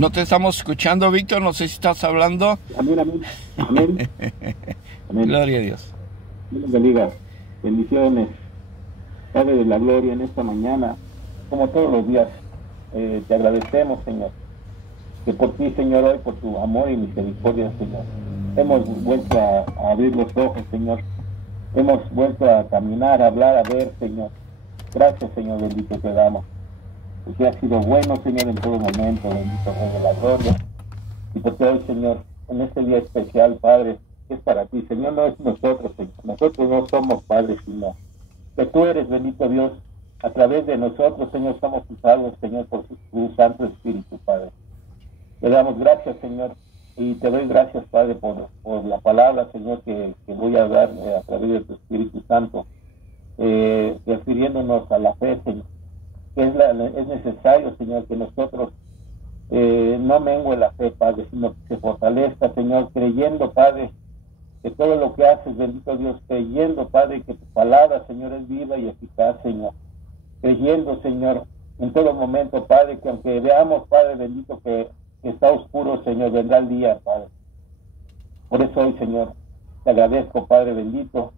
No te estamos escuchando, Víctor, no sé si estás hablando. Amén, amén, amén. Amén. Gloria a Dios. Dios los bendiga. Bendiciones. Padre de la gloria, en esta mañana, como todos los días, te agradecemos, Señor, que por ti, Señor, hoy, por tu amor y misericordia, Señor, hemos vuelto a abrir los ojos, Señor. Hemos vuelto a caminar, a hablar, a ver, Señor. Gracias, Señor, bendito te damos. Porque has sido bueno, Señor, en todo momento, bendito Rey de la gloria. Y porque hoy, Señor, en este día especial, Padre, es para ti, Señor, no es nosotros, Señor. Nosotros no somos padres, sino que tú eres, bendito Dios, a través de nosotros, Señor, somos usados, Señor, por tu Santo Espíritu, Padre. Le damos gracias, Señor, y te doy gracias, Padre, por la palabra, Señor, que voy a dar a través de tu Espíritu Santo, refiriéndonos a la fe, Señor, que es necesario, Señor, que nosotros no mengue la fe, Padre, sino que se fortalezca, Señor, creyendo, Padre, que todo lo que haces, bendito Dios, creyendo, Padre, que tu palabra, Señor, es viva y eficaz, Señor, creyendo, Señor, en todo momento, Padre, que aunque veamos, Padre, bendito, que está oscuro, Señor, vendrá el día, Padre. Por eso hoy, Señor, te agradezco, Padre bendito,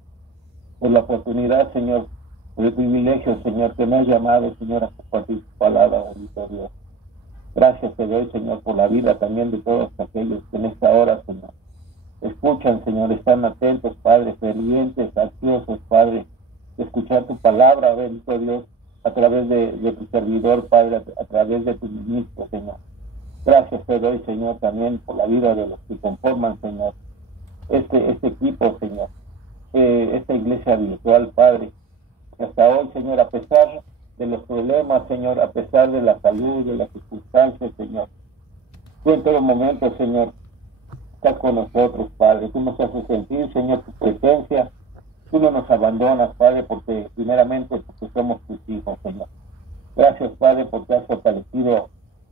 por la oportunidad, Señor, por el privilegio, Señor, que me has llamado, Señor, a compartir tu palabra, bendito Dios. Gracias te doy, Señor, por la vida también de todos aquellos que en esta hora, Señor, escuchan, Señor, están atentos, Padre, fervientes, ansiosos, Padre, de escuchar tu palabra, bendito Dios, a través de tu servidor, Padre, a través de tu ministro, Señor. Gracias te doy, Señor, también por la vida de los que conforman, Señor, este equipo, Señor, esta iglesia virtual, Padre. Hasta hoy, Señor, a pesar de los problemas, Señor, a pesar de la salud, de las circunstancias, Señor, tú en todo momento, Señor, estás con nosotros, Padre. Tú nos haces sentir, Señor, tu presencia. Tú no nos abandonas, Padre, porque primeramente porque somos tus hijos, Señor. Gracias, Padre, porque has fortalecido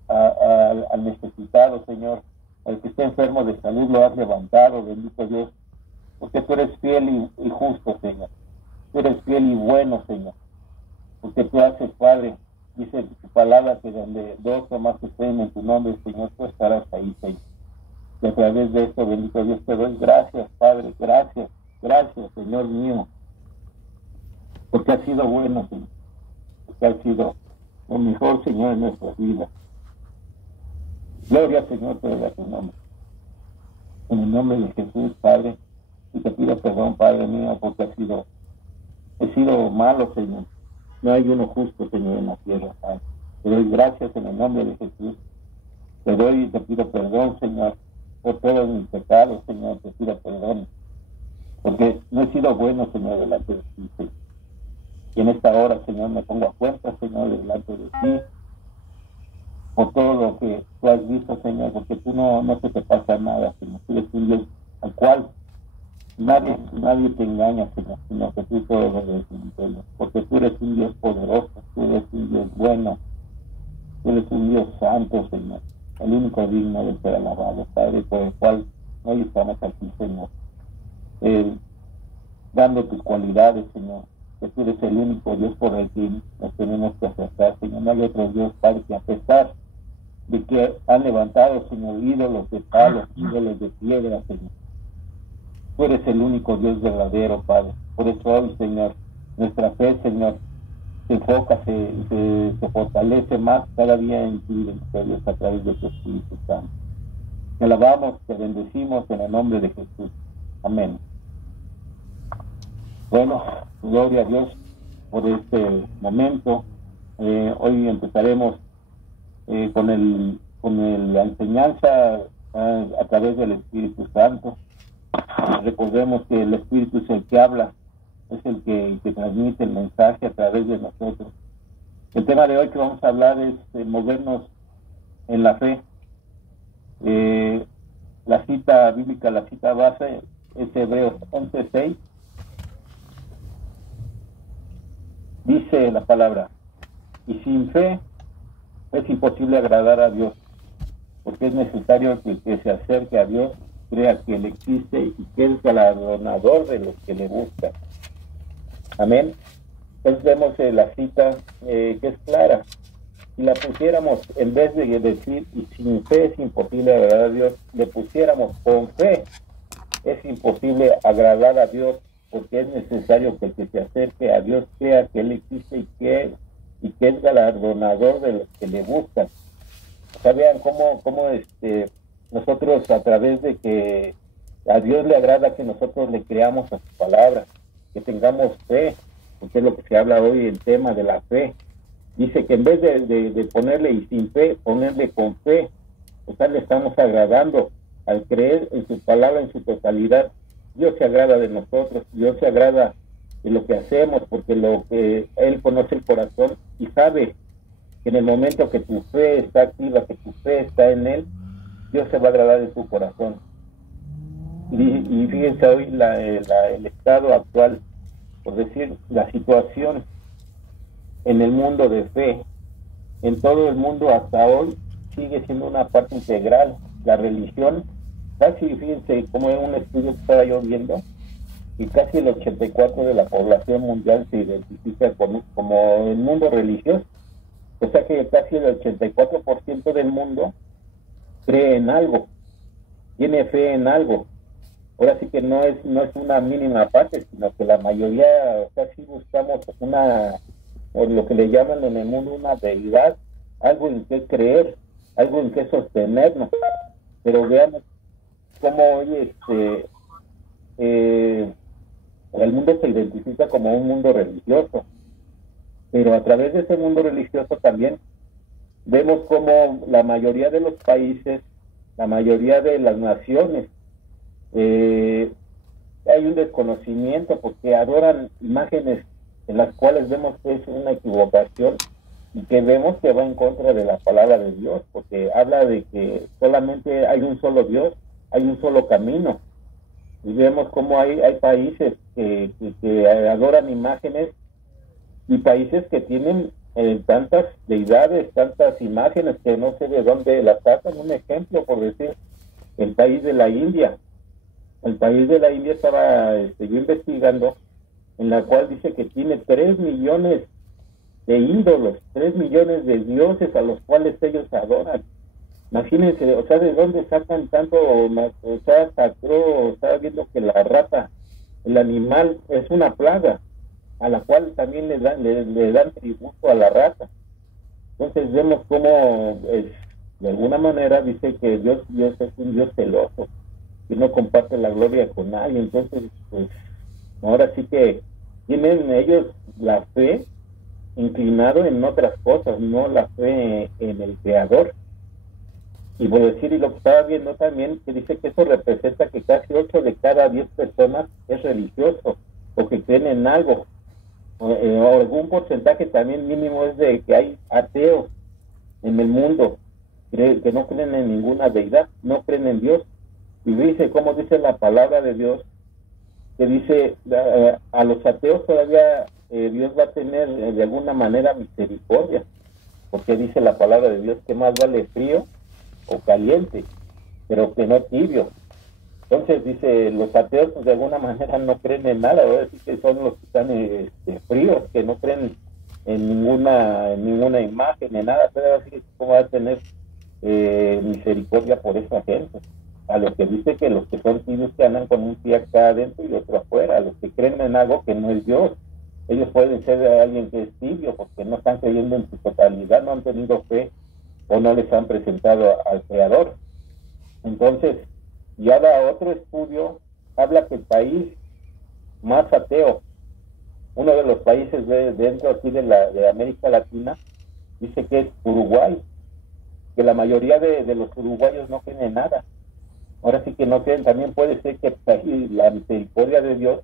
al necesitado, Señor. Al que está enfermo de salud lo has levantado, bendito Dios. Porque tú eres fiel y justo, Señor. Tú eres fiel y bueno, Señor. Porque tú haces, Padre, dice tu palabra, que donde dos o más estén en tu nombre, Señor, tú estarás ahí, Señor. Y a través de esto, bendito Dios, te doy gracias, Padre, gracias, Señor mío, porque has sido bueno, Señor, porque has sido lo mejor, Señor, en nuestras vidas. Gloria, Señor, te doy a tu nombre. En el nombre de Jesús, Padre, y te pido perdón, Padre mío, porque he sido malo, Señor. No hay uno justo, Señor, en la tierra, Padre. Te doy gracias en el nombre de Jesús. Te doy y te pido perdón, Señor, por todos mis pecados, Señor, te pido perdón, porque no he sido bueno, Señor, delante de ti, Señor. Y en esta hora, Señor, me pongo a cuenta, Señor, delante de ti, por todo lo que tú has visto, Señor, porque tú no se te pasa nada, Señor. Tú eres un Dios al cual nadie te engaña, Señor, sino que tú todo lo ves, Señor, porque tú eres un Dios poderoso, tú eres un Dios bueno, tú eres un Dios santo, Señor, el único digno de ser alabado, Padre, por el cual hoy estamos aquí, Señor, dando tus cualidades, Señor, que tú eres el único Dios por el que nos tenemos que acercar, Señor. No hay otro Dios, Padre, que a pesar de que han levantado, Señor, ídolos de palos, ídolos de piedra, Señor, tú eres el único Dios verdadero, Padre. Por eso hoy, Señor, nuestra fe, Señor, se enfoca, se fortalece más cada día en ti, bendito Dios, a través de tu Espíritu Santo. Te alabamos, te bendecimos en el nombre de Jesús. Amén. Bueno, gloria a Dios por este momento. Hoy empezaremos con la enseñanza a través del Espíritu Santo. Recordemos que el Espíritu es el que habla, es el que transmite el mensaje a través de nosotros. El tema de hoy que vamos a hablar es movernos en la fe. La cita bíblica, la cita base es Hebreos 11:6. Dice la palabra: y sin fe es imposible agradar a Dios, porque es necesario que el que se acerque a Dios crea que Él existe y que es galardonador de los que le buscan. Amén. Entonces vemos la cita que es clara. si la pusiéramos, en vez de decir sin fe es imposible agradar a Dios, le pusiéramos con fe es imposible agradar a Dios, porque es necesario que el que se acerque a Dios crea que Él existe y que es galardonador de los que le buscan. O sea, vean cómo nosotros, a través de que a Dios le agrada que nosotros le creamos a su palabra, que tengamos fe, porque es lo que se habla hoy, el tema de la fe. Dice que en vez de ponerle y sin fe, ponerle con fe, o sea, le estamos agradando. Al creer en su palabra en su totalidad, Dios se agrada de nosotros, Dios se agrada de lo que hacemos, porque lo que Él conoce el corazón y sabe que en el momento que tu fe está activa, que tu fe está en Él, Dios se va a agradar de tu corazón. Y fíjense hoy el estado actual, por decir, la situación en el mundo de fe, en todo el mundo hasta hoy, sigue siendo una parte integral. La religión, casi, fíjense, como en un estudio que estaba yo viendo, y casi el 84% de la población mundial se identifica como el mundo religioso. O sea que casi el 84% del mundo cree en algo, tiene fe en algo. Ahora sí que no es una mínima parte, sino que la mayoría, casi buscamos o lo que le llaman en el mundo una deidad, algo en que creer, algo en que sostenernos. Pero veamos cómo hoy el mundo se identifica como un mundo religioso, pero a través de ese mundo religioso también vemos cómo la mayoría de los países, la mayoría de las naciones, hay un desconocimiento porque adoran imágenes en las cuales vemos que es una equivocación y que vemos que va en contra de la palabra de Dios, porque habla de que solamente hay un solo Dios, hay un solo camino. Y vemos cómo hay países que adoran imágenes y países que tienen tantas deidades, tantas imágenes que no sé de dónde las sacan. Un ejemplo, por decir, el país de la India. El país de la India estaba yo investigando, en la cual dice que tiene 3 millones de ídolos, 3 millones de dioses a los cuales ellos adoran. Imagínense, o sea, ¿de dónde sacan tanto? O sea, estaba viendo que la rata, el animal, es una plaga, a la cual también le dan tributo a la rata. Entonces vemos cómo, de alguna manera, dice que Dios es un Dios celoso, que no comparte la gloria con nadie. Entonces, pues, ahora sí que tienen ellos la fe inclinado en otras cosas, no la fe en el Creador. Y por decir, y lo que estaba viendo también, que dice que eso representa que casi 8 de cada 10 personas es religioso, o que creen en algo, o algún porcentaje también mínimo es de que hay ateos en el mundo, que no creen en ninguna deidad, no creen en Dios. Y dice, como dice la palabra de Dios, que dice, a los ateos todavía Dios va a tener de alguna manera misericordia, porque dice la palabra de Dios que más vale frío o caliente, pero que no tibio. Entonces dice, los ateos pues, de alguna manera no creen en nada, ahora sí que son los que están fríos, que no creen en ninguna imagen, en nada, pero así como va a tener misericordia por esa gente. A los que dice que los que son tibios que andan con un pie acá adentro y otro afuera, a los que creen en algo que no es Dios. Ellos pueden ser alguien que es tibio porque no están creyendo en su totalidad, no han tenido fe o no les han presentado al Creador. Entonces, ya da otro estudio, habla que el país más ateo, uno de los países dentro aquí de América Latina, dice que es Uruguay, que la mayoría de los uruguayos no creen en nada. Ahora sí que no creen, también puede ser que la misericordia de Dios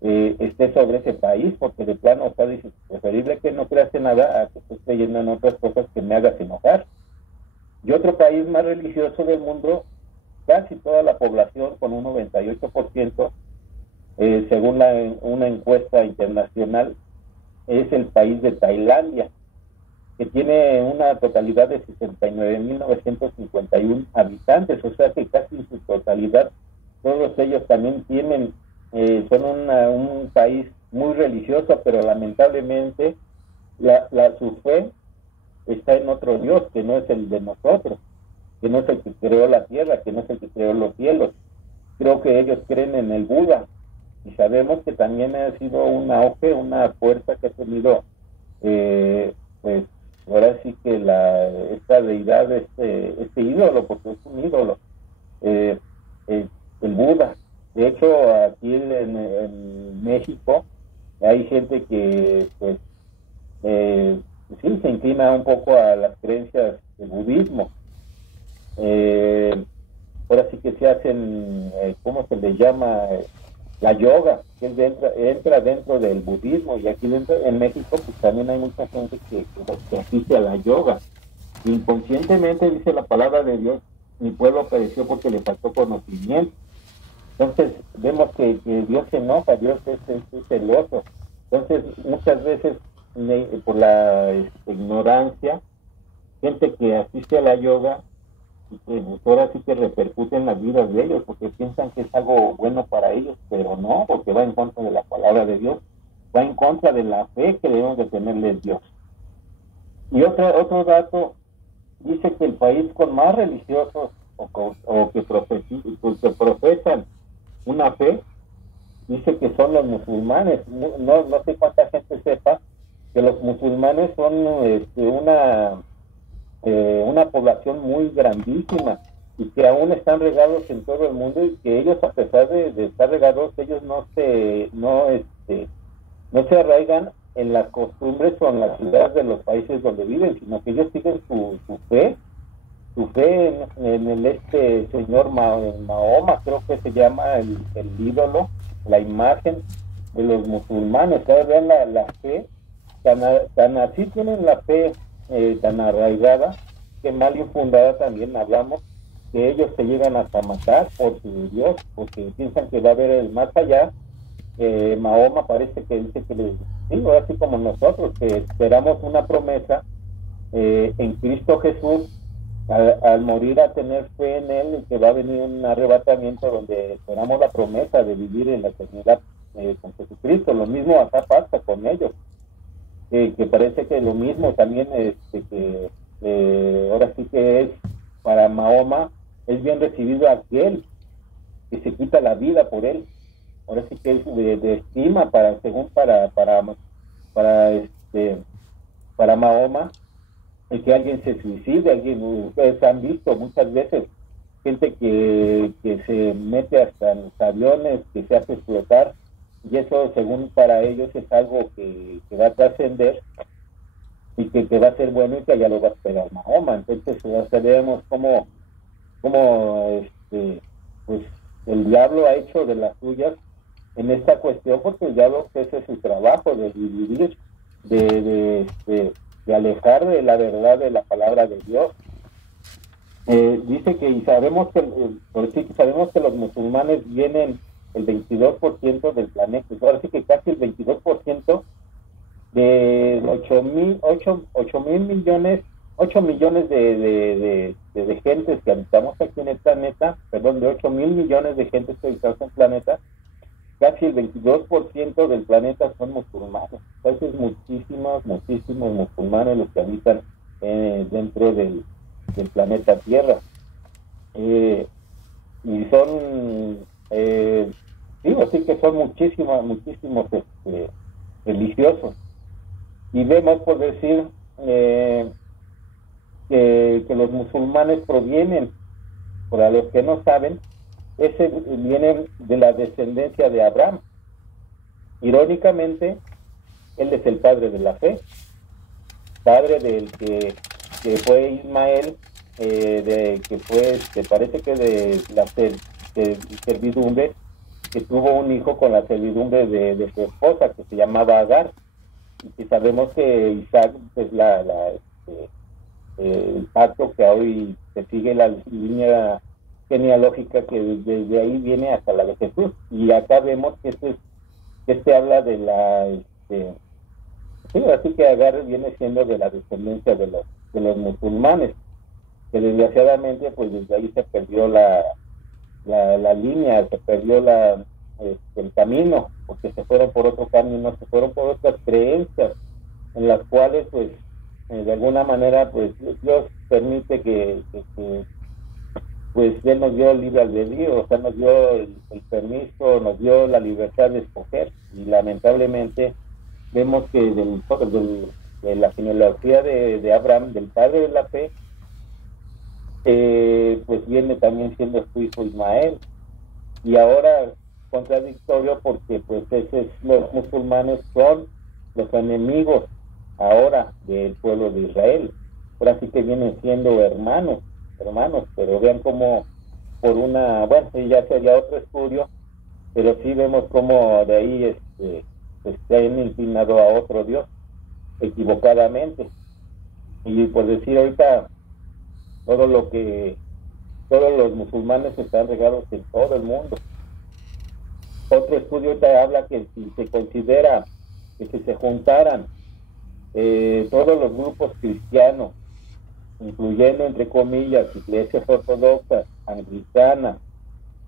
esté sobre ese país, porque de plano, o sea, dice, preferible que no creas en nada a que estés creyendo en otras cosas que me hagas enojar. Y otro país más religioso del mundo, casi toda la población, con un 98%, según una encuesta internacional, es el país de Tailandia, que tiene una totalidad de 69.951 habitantes, o sea que casi en su totalidad todos ellos también tienen, son un país muy religioso, pero lamentablemente su fe está en otro Dios que no es el de nosotros, que no es el que creó la tierra, que no es el que creó los cielos. Creo que ellos creen en el Buda, y sabemos que también ha sido un auge, una fuerza que ha tenido, pues ahora sí que esta deidad, este ídolo, porque es un ídolo, el Buda. De hecho, aquí en México hay gente que, pues, sí se inclina un poco a las creencias del budismo. Ahora sí que se hacen, ¿cómo se le llama? La yoga, que entra dentro del budismo, y aquí dentro en México pues también hay mucha gente que asiste a la yoga. Inconscientemente dice la palabra de Dios: mi pueblo pereció porque le faltó conocimiento. Entonces vemos que Dios se enoja, Dios es celoso. Entonces muchas veces por la ignorancia, gente que asiste a la yoga, pues ahora sí que repercute en las vidas de ellos, porque piensan que es algo bueno para ellos, pero no, porque va en contra de la palabra de Dios, va en contra de la fe que debemos de tenerle en Dios. Y otro dato dice que el país con más religiosos o que profesan una fe, dice que son los musulmanes. No sé cuánta gente sepa que los musulmanes son una población muy grandísima, y que aún están regados en todo el mundo, y que ellos, a pesar de estar regados, ellos no se arraigan en las costumbres o en las ciudades de los países donde viven, sino que ellos siguen su fe en el señor Mahoma, creo que se llama el ídolo, la imagen de los musulmanes. Vean la fe, tan así tienen la fe tan arraigada, que mal infundada también hablamos, que ellos se llegan hasta matar por su Dios, porque piensan que va a haber el más allá. Mahoma parece que dice que digo, así como nosotros, que esperamos una promesa en Cristo Jesús, al morir a tener fe en Él, y que va a venir un arrebatamiento donde esperamos la promesa de vivir en la eternidad con Jesucristo. Lo mismo acá pasa con ellos, que parece que lo mismo también, ahora sí que es para Mahoma, es bien recibido aquel que se quita la vida por él. Ahora sí que es de estima para Mahoma, el que alguien se suicide. Ustedes han visto muchas veces gente que se mete hasta en los aviones, que se hace explotar, y eso, según para ellos, es algo que va a trascender y que va a ser bueno, y que allá lo va a esperar Mahoma. Entonces vemos cómo pues el diablo ha hecho de las suyas en esta cuestión, porque el diablo, ese es su trabajo, de dividir, de alejar de la verdad de la palabra de Dios. Dice que, y sabemos que los musulmanes vienen el 22% del planeta, ahora sí que casi el 22% de 8 millones de gentes que habitamos aquí en el planeta, perdón, de 8 mil millones de gentes que habitamos en el planeta, casi el 22% del planeta son musulmanes. Entonces, muchísimos musulmanes los que habitan dentro del planeta Tierra. Y son, sí que son muchísimos religiosos. Y vemos, por decir, que los musulmanes provienen, para los que no saben, vienen de la descendencia de Abraham. Irónicamente, él es el padre de la fe, padre del que fue Ismael, que fue, parece que de la servidumbre, que tuvo un hijo con la servidumbre de su esposa, que se llamaba Agar, y que sabemos que Isaac es el pacto que hoy se sigue, la línea genealógica que desde ahí viene hasta la de Jesús. Y acá vemos que habla de así que Agar viene siendo de la descendencia de los musulmanes, que desgraciadamente pues desde ahí se perdió la línea, se perdió el camino, porque se fueron por otro camino, se fueron por otras creencias, en las cuales pues de alguna manera, pues Dios permite que pues Él nos dio el libre albedrío, o sea, nos dio el permiso, nos dio la libertad de escoger, y lamentablemente vemos que de la genealogía de Abraham, del padre de la fe, pues viene también siendo su hijo Ismael, y ahora contradictorio porque pues los musulmanes son los enemigos ahora del pueblo de Israel. Ahora sí que vienen siendo hermanos, pero vean cómo por una, bueno, ya sería otro estudio, pero sí vemos cómo de ahí pues se han inclinado a otro Dios equivocadamente. Y por decir ahorita, todos los musulmanes están regados en todo el mundo. Otro estudio ahorita habla que si se considera que si se juntaran todos los grupos cristianos, incluyendo entre comillas iglesias ortodoxas, anglicanas,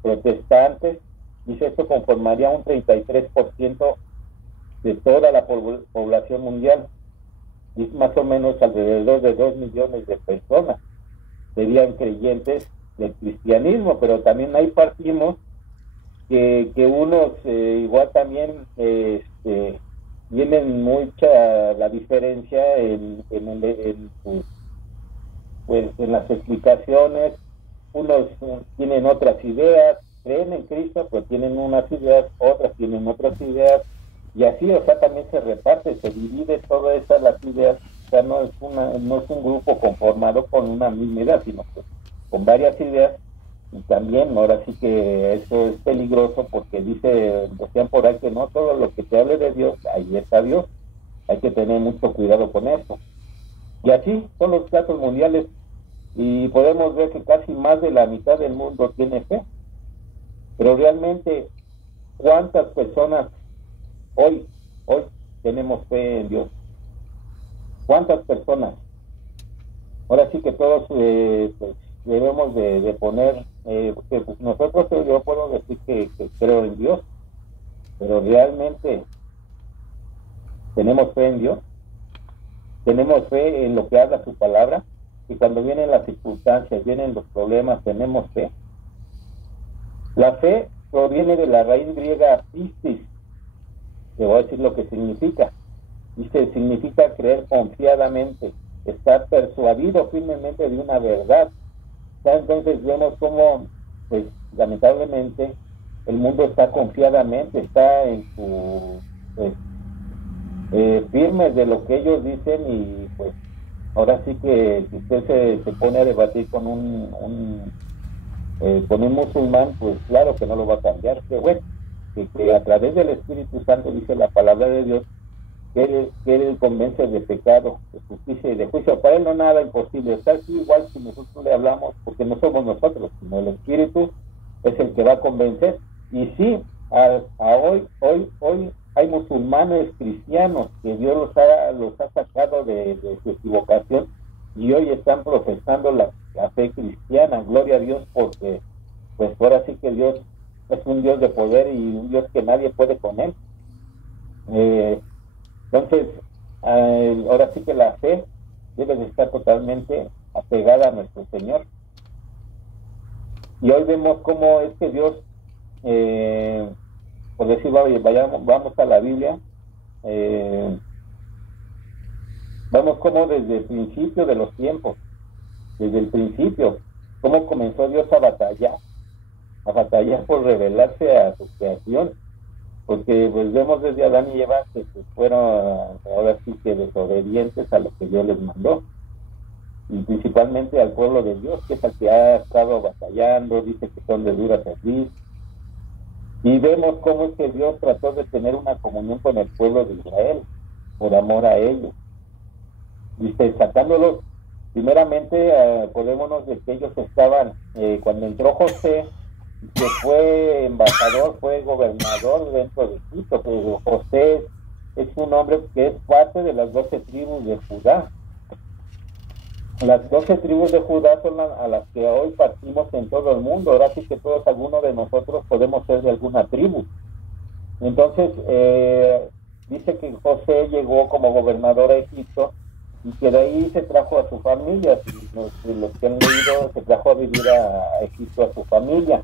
protestantes, dice esto conformaría un 33% de toda la población mundial, y más o menos alrededor de 2 millones de personas serían creyentes del cristianismo, pero también ahí partimos que unos igual también vienen mucha la diferencia en las explicaciones. Unos tienen otras ideas, creen en Cristo, pero tienen unas ideas, otras tienen otras ideas, y así, o sea, también se reparte, se divide todas esas las ideas. O sea, no es un grupo conformado con una misma idea, sino que con varias ideas. Y también ahora sí que eso es peligroso, porque decían por ahí que no todo lo que te hable de Dios, ahí está Dios. Hay que tener mucho cuidado con eso. Y así son los casos mundiales, y podemos ver que casi más de la mitad del mundo tiene fe. Pero realmente, ¿cuántas personas hoy tenemos fe en Dios? ¿Cuántas personas? Ahora sí que todos pues debemos de poner, porque pues nosotros, yo puedo decir que creo en Dios, pero realmente tenemos fe en Dios, tenemos fe en lo que habla su palabra, y cuando vienen las circunstancias, vienen los problemas, tenemos fe. La fe proviene de la raíz griega pistis. Te voy a decir lo que significa. Dice, significa creer confiadamente, estar persuadido firmemente de una verdad. Ya entonces vemos cómo, pues, lamentablemente, el mundo está confiadamente, está en su, pues, firmes de lo que ellos dicen, y pues, ahora sí que si usted se pone a debatir con un musulmán, pues claro que no lo va a cambiar. Que bueno, que a través del Espíritu Santo, dice la palabra de Dios, que él convence de pecado, de justicia y de juicio. Para él no nada imposible. Está aquí igual si nosotros le hablamos, porque no somos nosotros, sino el Espíritu es el que va a convencer. Y sí, hoy hay musulmanes cristianos que Dios los ha sacado de su equivocación, y hoy están profesando la fe cristiana. Gloria a Dios, porque pues ahora sí que Dios es un Dios de poder, y un Dios que nadie puede con él. Entonces, ahora sí que la fe debe de estar totalmente apegada a nuestro Señor. Y hoy vemos cómo es que Dios, por decir, vamos a la Biblia, vamos como desde el principio de los tiempos, desde el principio, cómo comenzó Dios a batallar por revelarse a su creación. Porque pues vemos desde Adán y Eva que pues, fueron ahora sí que desobedientes a lo que Dios les mandó, y principalmente al pueblo de Dios, que es el que ha estado batallando. Dice que son de dura cerviz, y vemos cómo es que Dios trató de tener una comunión con el pueblo de Israel por amor a ellos. Dice, sacándolos primeramente, acordémonos de que ellos estaban, cuando entró José, que fue embajador, fue gobernador dentro de Egipto. Pero José es un hombre que es parte de las 12 tribus de Judá. Las 12 tribus de Judá son a las que hoy partimos en todo el mundo. Ahora sí que todos, algunos de nosotros podemos ser de alguna tribu. Entonces, dice que José llegó como gobernador a Egipto, y que de ahí se trajo a su familia. Los que han leído, se trajo a vivir a Egipto a su familia.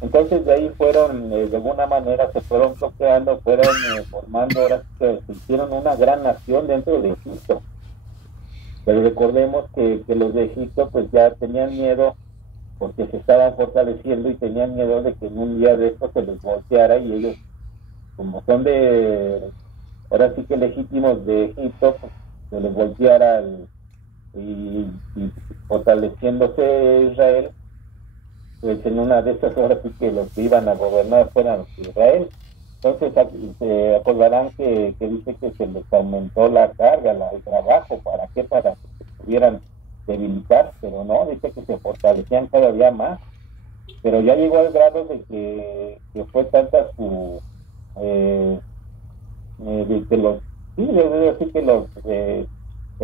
Entonces de ahí fueron, de alguna manera se fueron procreando, fueron formando, ahora que se hicieron una gran nación dentro de Egipto. Pero recordemos que los de Egipto pues ya tenían miedo porque se estaban fortaleciendo y tenían miedo de que en un día de estos se les volteara, y ellos, como son ahora sí que legítimos de Egipto, pues se les volteara y fortaleciéndose Israel, pues en una de estas horas sí que los que iban a gobernar fueran los de Israel. Entonces se acordarán que dice que se les aumentó la carga, el trabajo. ¿Para qué? Para que se pudieran debilitar, pero no, dice que se fortalecían cada día más. Pero ya llegó al grado de que fue tanta su de que los sí, decir que los le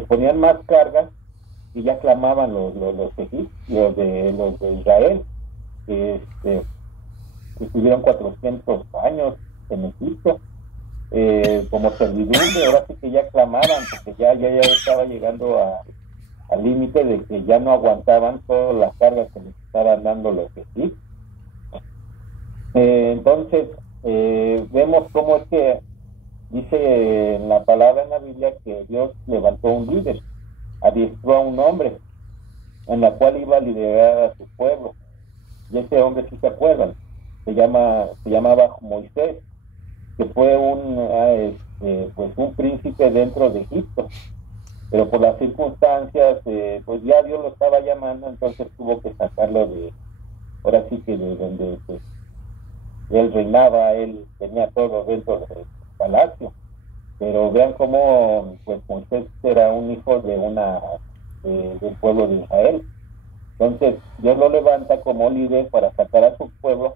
ponían más cargas y ya clamaban los egipcios los de Israel, que estuvieron 400 años en Egipto como servidumbre. Ahora sí que ya clamaban porque ya estaba llegando al límite de que ya no aguantaban todas las cargas que les estaban dando los egipcios. Entonces vemos cómo es que dice en la palabra en la Biblia que Dios levantó un líder, adiestró a un hombre en la cual iba a liderar a su pueblo, y ese hombre, si se acuerdan, se llamaba Moisés, que fue un príncipe dentro de Egipto, pero por las circunstancias pues ya Dios lo estaba llamando, entonces tuvo que sacarlo ahora sí que de donde pues él reinaba, él tenía todo dentro del palacio. Pero vean cómo pues Moisés era un hijo de del pueblo de Israel. Entonces Dios lo levanta como líder para sacar a su pueblo.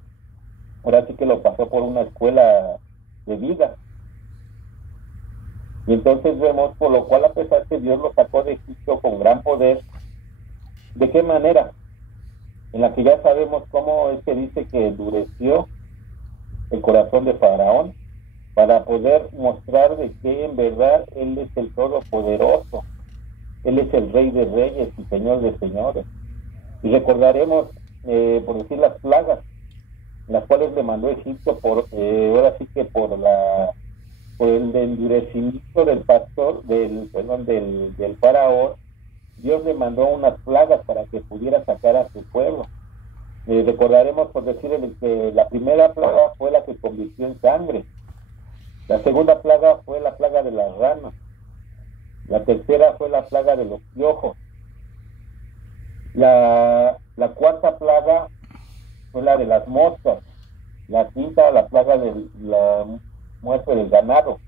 Ahora sí que lo pasó por una escuela de vida. Y entonces vemos, por lo cual, a pesar que Dios lo sacó de Egipto con gran poder, ¿de qué manera? En la que ya sabemos cómo es que dice que endureció el corazón de Faraón para poder mostrar de que en verdad Él es el Todopoderoso, Él es el Rey de Reyes y Señor de Señores. Y recordaremos, por decir, las plagas, las cuales le mandó Egipto ahora sí que por el endurecimiento del pastor, del faraón. Dios le mandó unas plagas para que pudiera sacar a su pueblo. Recordaremos, por decir, que la primera plaga fue la que convirtió en sangre. La segunda plaga fue la plaga de las ranas. La tercera fue la plaga de los piojos. La cuarta plaga fue la de las moscas. La quinta, la plaga de la muerte del ganado.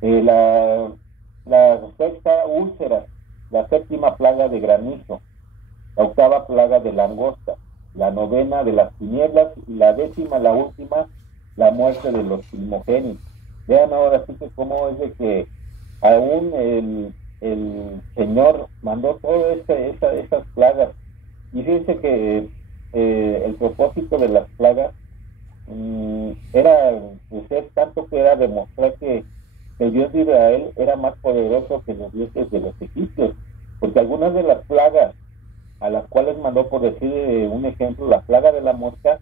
La sexta, úlceras. La séptima, plaga de granizo. La octava, plaga de langosta. La novena, de las tinieblas. Y la décima, la última, la muerte de los primogénitos. Vean ahora sí que cómo es de que aún el Señor mandó todas esas plagas. Y fíjense que el propósito de las plagas era, pues, es tanto que era demostrar que el Dios de Israel era más poderoso que los dioses de los egipcios, porque algunas de las plagas a las cuales mandó, por decir un ejemplo, la plaga de la mosca,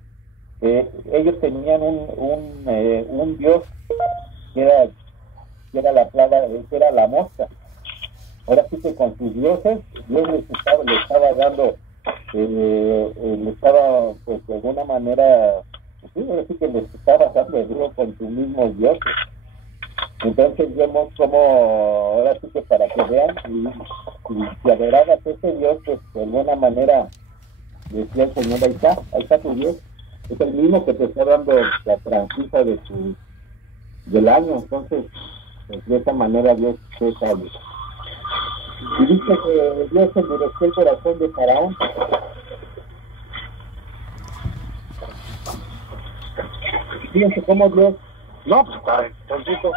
ellos tenían un dios que era la plaga, que era la mosca. Ahora sí que con sus dioses, Dios le estaba dando, le estaba, pues, de alguna manera, pues, sí, ahora sí que les estaba dando duro con sus mismos dioses. Entonces vemos como, ahora sí que para que vean, si adoraras a ese Dios, pues de alguna manera, decía el Señor, ahí está tu Dios, es el mismo que te está dando la franquicia del año. Entonces, pues, de esa manera Dios es sabio. Y dice que Dios endureció el corazón de Faraón. Fíjense cómo Dios, no, pues está tantito.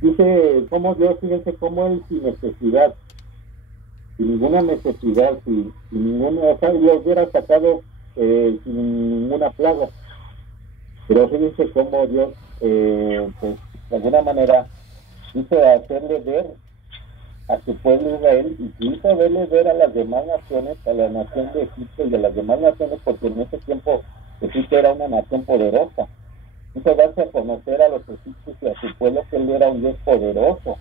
Dice cómo Dios, fíjense cómo Él sin necesidad, sin ninguna necesidad, sin ninguna, o sea, lo hubiera sacado sin ninguna plaga. Pero fíjense cómo Dios, pues, de alguna manera, Hizo hacerle ver a su pueblo Israel y hizo verle ver a las demás naciones, a la nación de Egipto y a las demás naciones, porque en ese tiempo Egipto era una nación poderosa. Hizo darse a conocer a los egipcios y a su pueblo que él era un Dios poderoso.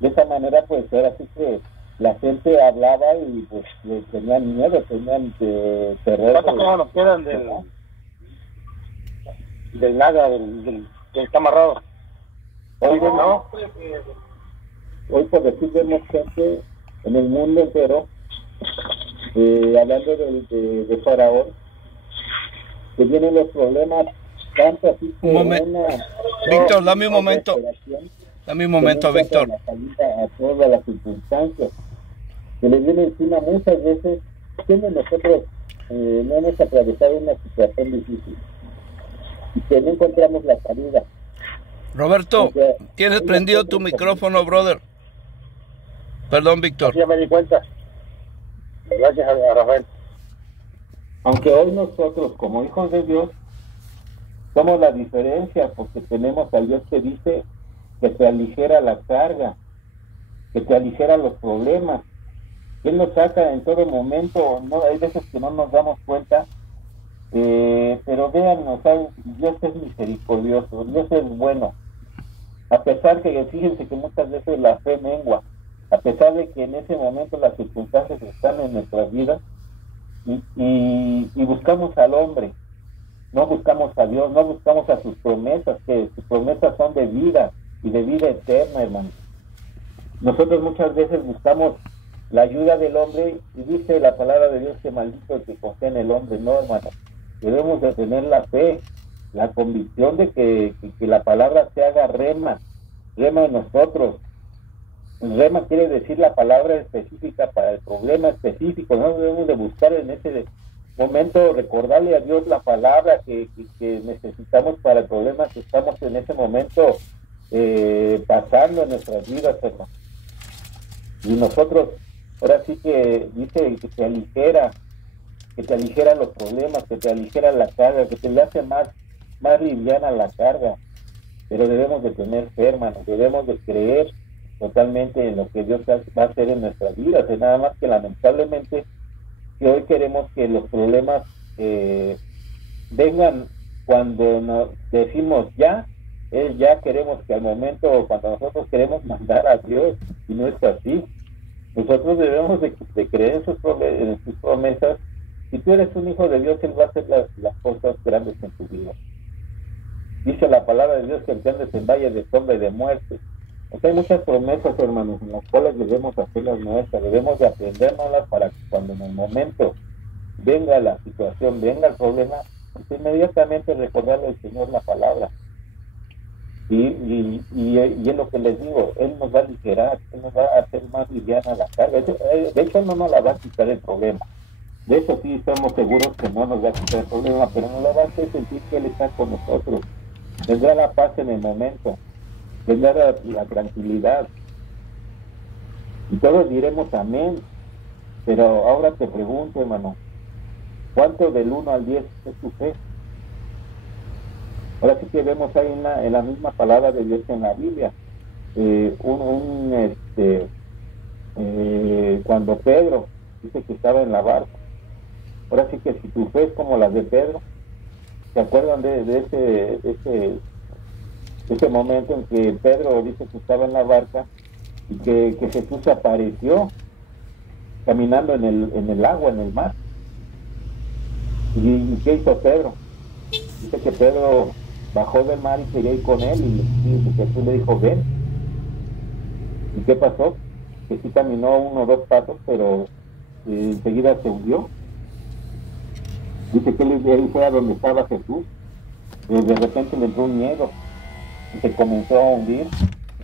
De esa manera, pues ahora sí que la gente hablaba y pues tenían miedo, tenían terror. ¿Cuántas cosas nos quedan del naga, del que está amarrado? Hoy por decir, vemos gente en el mundo entero, hablando de Faraón, que vienen los problemas tanto así que Víctor, dame un momento. Dame un momento, Víctor. A todas las circunstancias que le viene encima muchas veces, siendo nosotros no hemos atravesado una situación difícil y que no encontramos la salida. Roberto, ¿tienes prendido tu micrófono, brother? Perdón, Víctor. Ya me di cuenta. Gracias a Rafael. Aunque hoy nosotros, como hijos de Dios, somos la diferencia, porque tenemos al Dios que dice que te aligera la carga, que te aligera los problemas. Él nos saca en todo momento. No, hay veces que no nos damos cuenta, pero véanos, Dios es misericordioso, Dios es bueno. A pesar que, fíjense que muchas veces la fe mengua, a pesar de que en ese momento las circunstancias están en nuestras vidas, y buscamos al hombre, no buscamos a Dios, no buscamos a sus promesas, que sus promesas son de vida y de vida eterna, hermano. Nosotros muchas veces buscamos la ayuda del hombre, y dice la palabra de Dios que maldito el que confía en el hombre. No, hermano, debemos de tener la fe, la convicción de que la palabra se haga rema en nosotros. Rema quiere decir la palabra específica para el problema específico. No debemos de buscar en ese momento, recordarle a Dios la palabra que necesitamos para el problema que estamos en ese momento pasando en nuestras vidas, hermano. Y nosotros, ahora sí que dice que te aligera los problemas, que te aligera la carga, que te le hace más liviana la carga. Pero debemos de tener fe, hermano, debemos de creer totalmente en lo que Dios va a hacer en nuestras vidas. Es nada más que lamentablemente que hoy queremos que los problemas vengan cuando nos decimos ya queremos que al momento, cuando nosotros queremos mandar a Dios, y no es así. Nosotros debemos de creer en sus promesas. Si tú eres un hijo de Dios, Él va a hacer las cosas grandes en tu vida. Dice la palabra de Dios que el que ande en valle de sombra y de muerte. Entonces hay muchas promesas, hermanos, en las cuales debemos hacerlas nuestras, debemos de aprendérnoslas para que cuando en el momento venga la situación, venga el problema, pues inmediatamente recordarle al Señor la palabra. Y es lo que les digo, Él nos va a aligerar, Él nos va a hacer más liviana la carga. De hecho, no nos la va a quitar el problema. De eso sí estamos seguros que no nos va a quitar el problema, pero nos la va a hacer sentir que Él está con nosotros. Vendrá la paz en el momento, vendrá la tranquilidad. Y todos diremos amén. Pero ahora te pregunto, hermano, ¿cuánto del 1 al 10 es tu fe? Ahora sí que vemos ahí en la misma palabra de Dios en la Biblia. Cuando Pedro dice que estaba en la barca. Ahora sí que si tu fe es como la de Pedro, ¿se acuerdan de ese momento en que Pedro dice que estaba en la barca y que Jesús se apareció caminando en el agua, en el mar? ¿Y qué hizo Pedro? Dice que Pedro bajó del mar y quería ir con él, y Jesús le dijo, ven. ¿Y qué pasó? Que sí caminó 1 o 2 pasos, pero enseguida se hundió. Dice que él fue a donde estaba Jesús, y de repente le entró un miedo y se comenzó a hundir,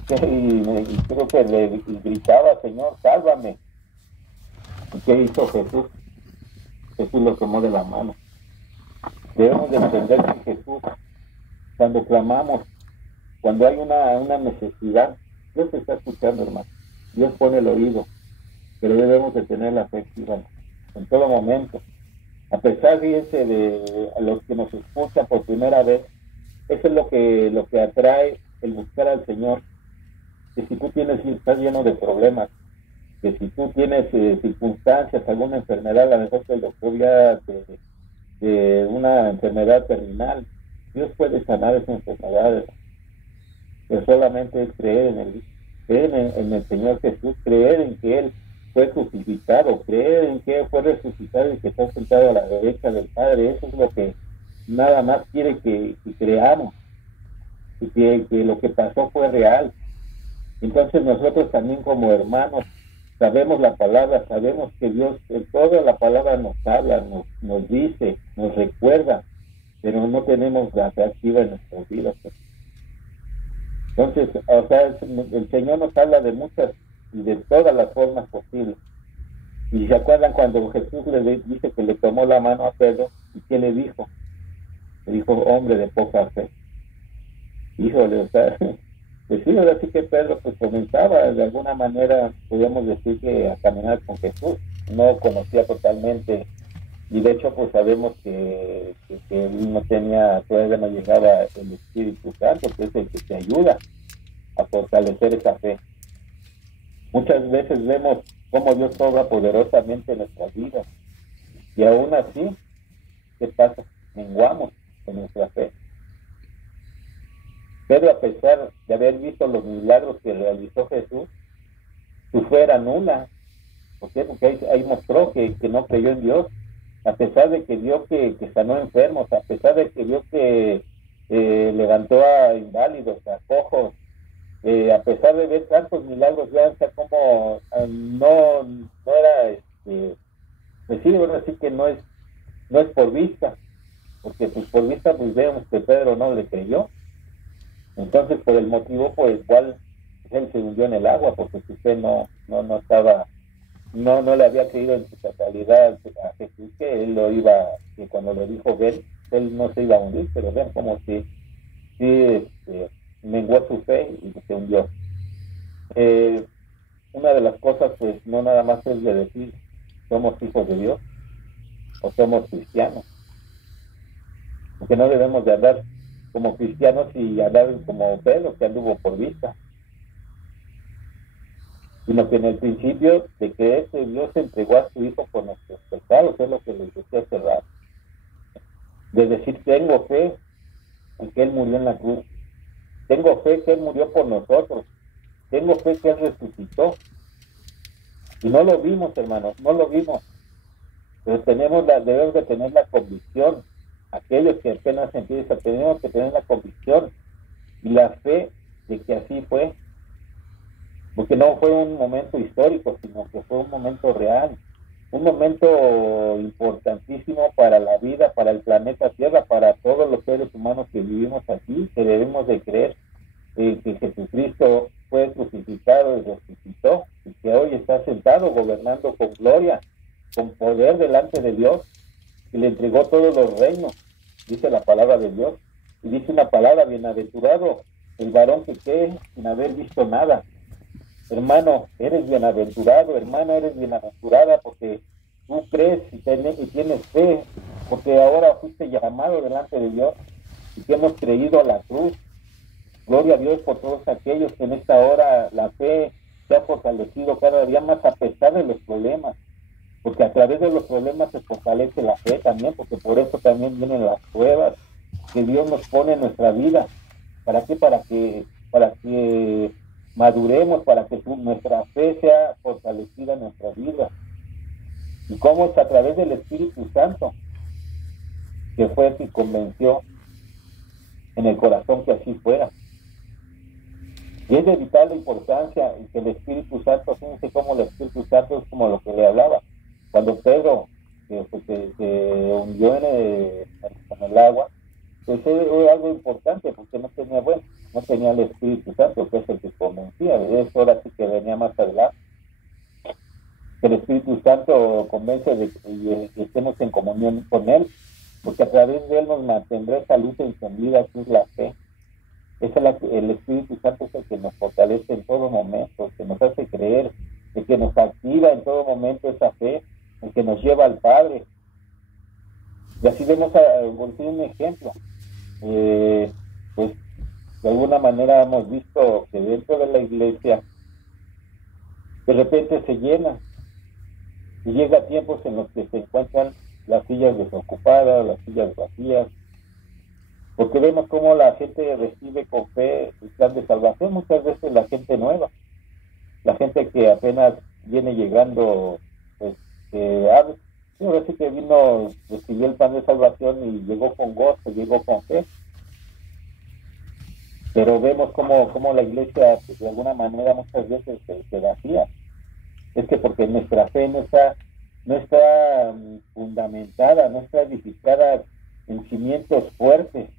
y creo que le gritaba, Señor, sálvame. ¿Y qué hizo Jesús? Jesús lo tomó de la mano. Debemos de entender que Jesús, cuando clamamos, cuando hay una necesidad, Dios está escuchando, hermano. Dios pone el oído, pero debemos de tener la fe activa en todo momento. A pesar, fíjense, de a los que nos escuchan por primera vez, eso es lo que atrae el buscar al Señor. que si tú estás lleno de problemas, que si tú tienes circunstancias, alguna enfermedad, a lo mejor que el doctor ya de una enfermedad terminal, Dios puede sanar esas enfermedades, pero solamente es creer en el Señor Jesús, creer en que Él fue crucificado, creer en que Él fue resucitado y que está sentado a la derecha del Padre. Eso es lo que nada más quiere que creamos, y que lo que pasó fue real. Entonces nosotros también como hermanos sabemos la palabra, sabemos que Dios en toda la palabra nos habla, nos dice, nos recuerda, pero no tenemos la fe activa en nuestras vidas. Entonces, o sea, el Señor nos habla de muchas y de todas las formas posibles. Y se acuerdan cuando Jesús le dice que le tomó la mano a Pedro, ¿y qué le dijo? Le dijo, hombre de poca fe. Híjole, o sea, pues sí, ahora sí que Pedro pues comenzaba, de alguna manera podríamos decir que a caminar con Jesús, no conocía totalmente, y de hecho pues sabemos que él no tenía, todavía no llegaba el Espíritu Santo, que es el que te ayuda a fortalecer esa fe. Muchas veces vemos cómo Dios obra poderosamente en nuestras vidas, y aún así, ¿qué pasa? Menguamos en nuestra fe. Pero a pesar de haber visto los milagros que realizó Jesús, su fe era nula. ¿Por qué? Porque ahí mostró que no creyó en Dios. A pesar de que vio que sanó enfermos, a pesar de que vio que levantó a inválidos, a cojos, a pesar de ver tantos milagros, ya, o sea, como no era, pues sí, ahora sí que no es por vista, porque pues por vista pues vemos que Pedro no le creyó. Entonces, por el motivo por el cual él se hundió en el agua, porque su fe no estaba, no le había creído en su totalidad a Jesús, que él que cuando le dijo ven, él no se iba a hundir, pero ven como si menguó su fe y se hundió. Una de las cosas, pues, no nada más es de decir somos hijos de Dios o somos cristianos, porque no debemos de andar como cristianos y andar como Pedro, que anduvo por vista, sino que en el principio de que Dios entregó a su Hijo por nuestros pecados, es lo que les decía hace rato, de decir tengo fe en que Él murió en la cruz, tengo fe que Él murió por nosotros, tengo fe que Él resucitó, y no lo vimos, hermanos, no lo vimos, pero debemos de tener la convicción. Aquellos que apenas empiezan, tenemos que tener la convicción y la fe de que así fue, porque no fue un momento histórico, sino que fue un momento real, un momento importantísimo para la vida, para el planeta Tierra, para todos los seres humanos que vivimos aquí, que debemos de creer que Jesucristo fue crucificado y resucitó, y que hoy está sentado gobernando con gloria, con poder delante de Dios, y le entregó todos los reinos, dice la palabra de Dios, y dice una palabra, bienaventurado el varón que cree sin haber visto nada. Hermano, eres bienaventurado, hermana, eres bienaventurada, porque tú crees y tienes fe, porque ahora fuiste llamado delante de Dios, y que hemos creído a la cruz. Gloria a Dios por todos aquellos que en esta hora la fe se ha fortalecido cada día más a pesar de los problemas, porque a través de los problemas se fortalece la fe también, porque por eso también vienen las pruebas que Dios nos pone en nuestra vida. ¿Para qué? Para que maduremos, para que nuestra fe sea fortalecida en nuestra vida. ¿Y cómo es? A través del Espíritu Santo, que fue el que convenció en el corazón que así fuera. Y es de vital importancia que el Espíritu Santo, fíjense cómo el Espíritu Santo es como lo que le hablaba. Cuando Pedro se hundió en el agua, pues era algo importante, porque no tenía el Espíritu Santo, que es el que convencía. Eso ahora sí que venía más adelante. El Espíritu Santo convence de que estemos en comunión con Él, porque a través de Él nos mantendrá esa luz encendida, que es la fe. El Espíritu Santo es el que nos fortalece en todo momento, el que nos hace creer, el que nos activa en todo momento esa fe, el que nos lleva al Padre. Y así vemos un ejemplo. Pues De alguna manera hemos visto que dentro de la iglesia de repente se llena y llega tiempos en los que se encuentran las sillas desocupadas, las sillas vacías, porque vemos cómo la gente recibe con fe el plan de salvación, muchas veces la gente nueva, la gente que apenas viene llegando, pues, ahora sí que vino, recibió el plan de salvación y llegó con gozo, llegó con fe, pero vemos cómo la iglesia, pues, de alguna manera muchas veces se vacía. Es que porque nuestra fe no está fundamentada, no está edificada en cimientos fuertes.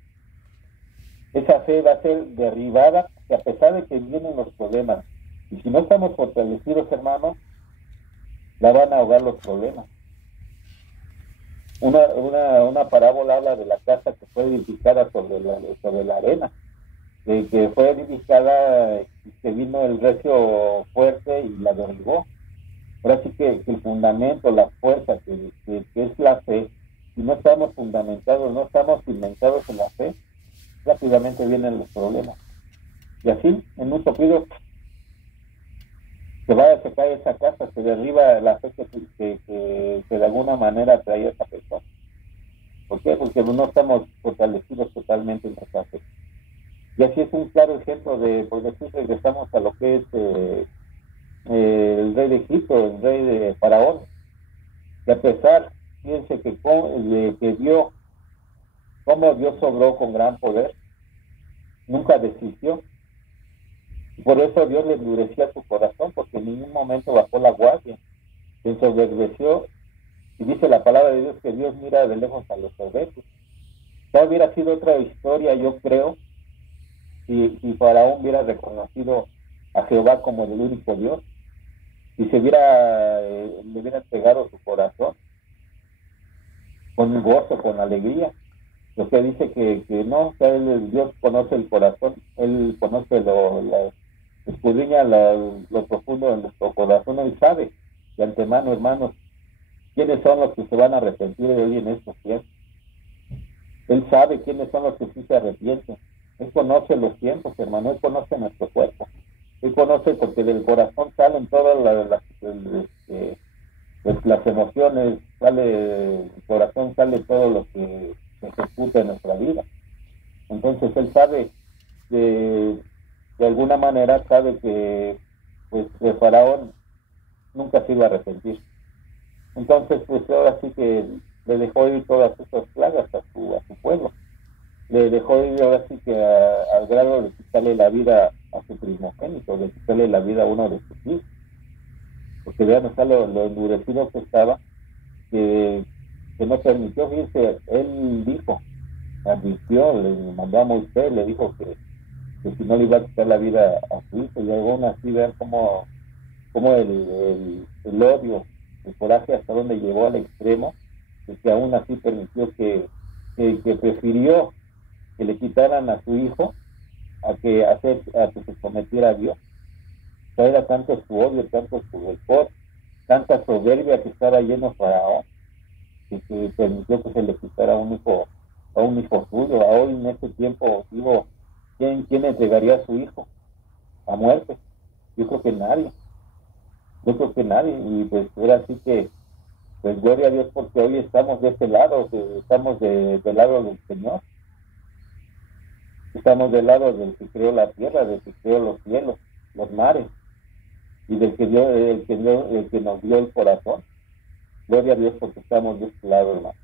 Esa fe va a ser derribada, que a pesar de que vienen los problemas, y si no estamos fortalecidos, hermanos, la van a ahogar los problemas. Una parábola habla de la casa que fue edificada sobre la arena, de que fue edificada y que vino el recio fuerte y la derribó. Ahora sí que el fundamento, la fuerza que es la fe, si no estamos fundamentados, no estamos cimentados en la fe, rápidamente vienen los problemas. Y así, en un soplido, se cae esa casa, se derriba la fe que de alguna manera traía esa persona. ¿Por qué? Porque no estamos fortalecidos totalmente en nuestra fe. Y así es un claro ejemplo de, por decir, regresamos a lo que es el rey de Egipto, el rey de Faraón, que a pesar, fíjense que vio cómo Dios obró con gran poder, nunca desistió. Por eso Dios le endurecía su corazón, porque en ningún momento bajó la guardia, se ensoberbeció, y dice la palabra de Dios que Dios mira de lejos a los soberbios. Ya hubiera sido otra historia, yo creo, si Faraón hubiera reconocido a Jehová como el único Dios, y le hubiera entregado su corazón con gozo, con alegría. Lo que dice que no, que Dios conoce el corazón, Él conoce escudriña lo profundo de nuestro corazón, Él sabe de antemano, hermanos, quiénes son los que se van a arrepentir de hoy en estos tiempos. Él sabe quiénes son los que sí se arrepienten. Él conoce los tiempos, hermano, Él conoce nuestro cuerpo. Él conoce porque del corazón salen todas las emociones, del corazón sale todo lo que se ejecuta en nuestra vida. Entonces Él sabe, de alguna manera sabe que pues de Faraón nunca se iba a arrepentir. Entonces pues ahora sí que le dejó ir todas esas plagas a su pueblo. Le dejó ir ahora sí que al grado de quitarle la vida a su primogénito, de quitarle la vida a uno de sus hijos. Porque vean, está lo endurecido que estaba, que no permitió. Fíjense, él dijo, advirtió, le mandó a Moisés, le dijo que si no le iba a quitar la vida a su hijo, y aún así ver cómo el odio, el coraje hasta donde llegó al extremo, que aún así permitió que prefirió que le quitaran a su hijo a que se sometiera a Dios. O sea, era tanto su odio, tanto su rencor, tanta soberbia que estaba lleno Faraón, que permitió que se le quitara a un hijo suyo. Hoy en este tiempo, digo, ¿quién entregaría a su hijo a muerte? Yo creo que nadie. Y pues ahora sí que, pues gloria a Dios, porque hoy estamos de este lado, estamos del lado del Señor. Estamos del lado del que creó la tierra, del que creó los cielos, los mares, y del que nos dio el corazón. Gloria a Dios porque estamos de este lado, hermano.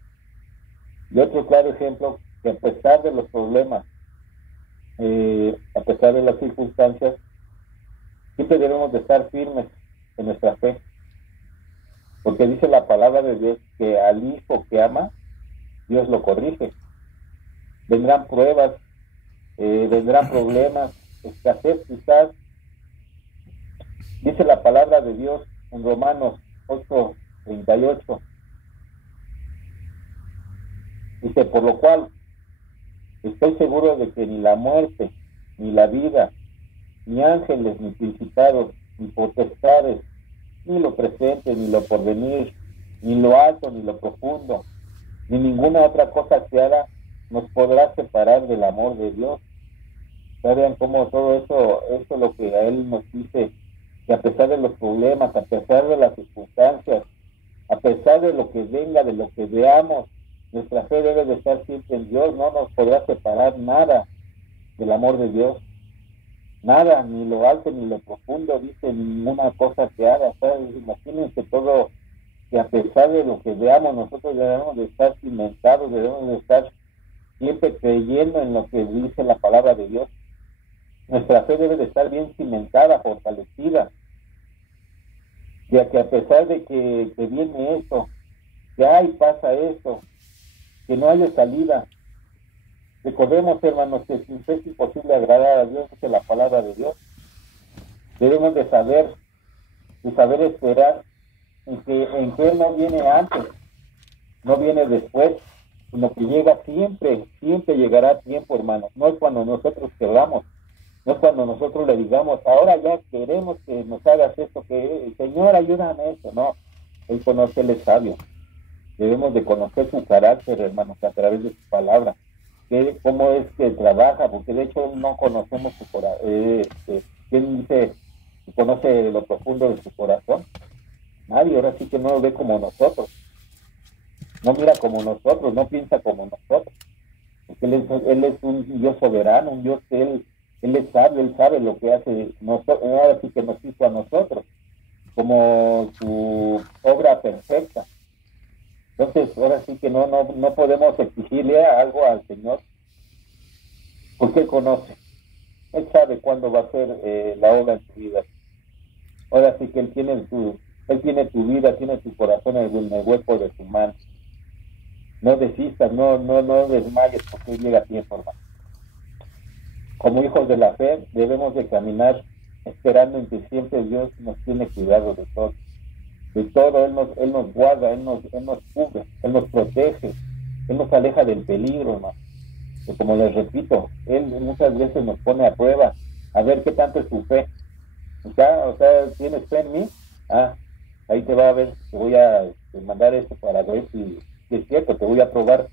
Y otro claro ejemplo, que a pesar de los problemas, a pesar de las circunstancias, siempre debemos de estar firmes en nuestra fe. Porque dice la palabra de Dios que al hijo que ama, Dios lo corrige. Vendrán pruebas, vendrán problemas, escasez quizás. Dice la palabra de Dios en Romanos 8:38. Dice, por lo cual estoy seguro de que ni la muerte, ni la vida, ni ángeles, ni principados, ni potestades, ni lo presente, ni lo porvenir, ni lo alto, ni lo profundo, ni ninguna otra cosa creada nos podrá separar del amor de Dios. vean cómo todo eso lo que a Él nos dice, que a pesar de los problemas, a pesar de las circunstancias, a pesar de lo que venga, de lo que veamos, nuestra fe debe de estar siempre en Dios. No nos podrá separar nada del amor de Dios. Nada, ni lo alto ni lo profundo, dice, ninguna cosa que haga. ¿Sabes? Imagínense todo, que a pesar de lo que veamos, nosotros debemos de estar cimentados, debemos de estar siempre creyendo en lo que dice la palabra de Dios. Nuestra fe debe de estar bien cimentada, fortalecida, ya que a pesar de que viene esto, que hay, pasa esto, que no haya salida. Recordemos, hermanos, que sin fe es imposible agradar a Dios, dice la palabra de Dios. Debemos de saber esperar en que Él no viene antes, no viene después, sino que llega siempre llegará a tiempo, hermanos. No es cuando nosotros queramos, no es cuando nosotros le digamos, ahora ya queremos que nos hagas esto, que Señor, ayúdame a esto. No, Él conoce, Él es sabio. Debemos de conocer su carácter, hermanos, a través de su palabra. Cómo es que trabaja, porque de hecho no conocemos su corazón. ¿Quién dice que conoce lo profundo de su corazón? Nadie. Ahora sí que no lo ve como nosotros, no mira como nosotros, no piensa como nosotros, porque él es un Dios soberano, un Dios que él es sabio, Él sabe lo que hace. Ahora sí que nos hizo a nosotros como su obra perfecta. Entonces, ahora sí que no podemos exigirle algo al Señor, porque Él conoce, Él sabe cuándo va a ser la obra en tu vida. Ahora sí que Él tiene tu vida, tiene tu corazón en el hueco de su mano. No desistas, no desmayes, porque llega tiempo, hermano. Como hijos de la fe, debemos de caminar esperando en que siempre Dios nos tiene cuidado de todo. De todo, Él nos guarda, Él nos cubre, Él nos protege, Él nos aleja del peligro, hermano. Y como les repito, Él muchas veces nos pone a prueba, a ver qué tanto es tu fe. O sea, ¿tienes fe en mí? Ahí te va a ver, te voy a mandar esto para ver si es cierto, te voy a probar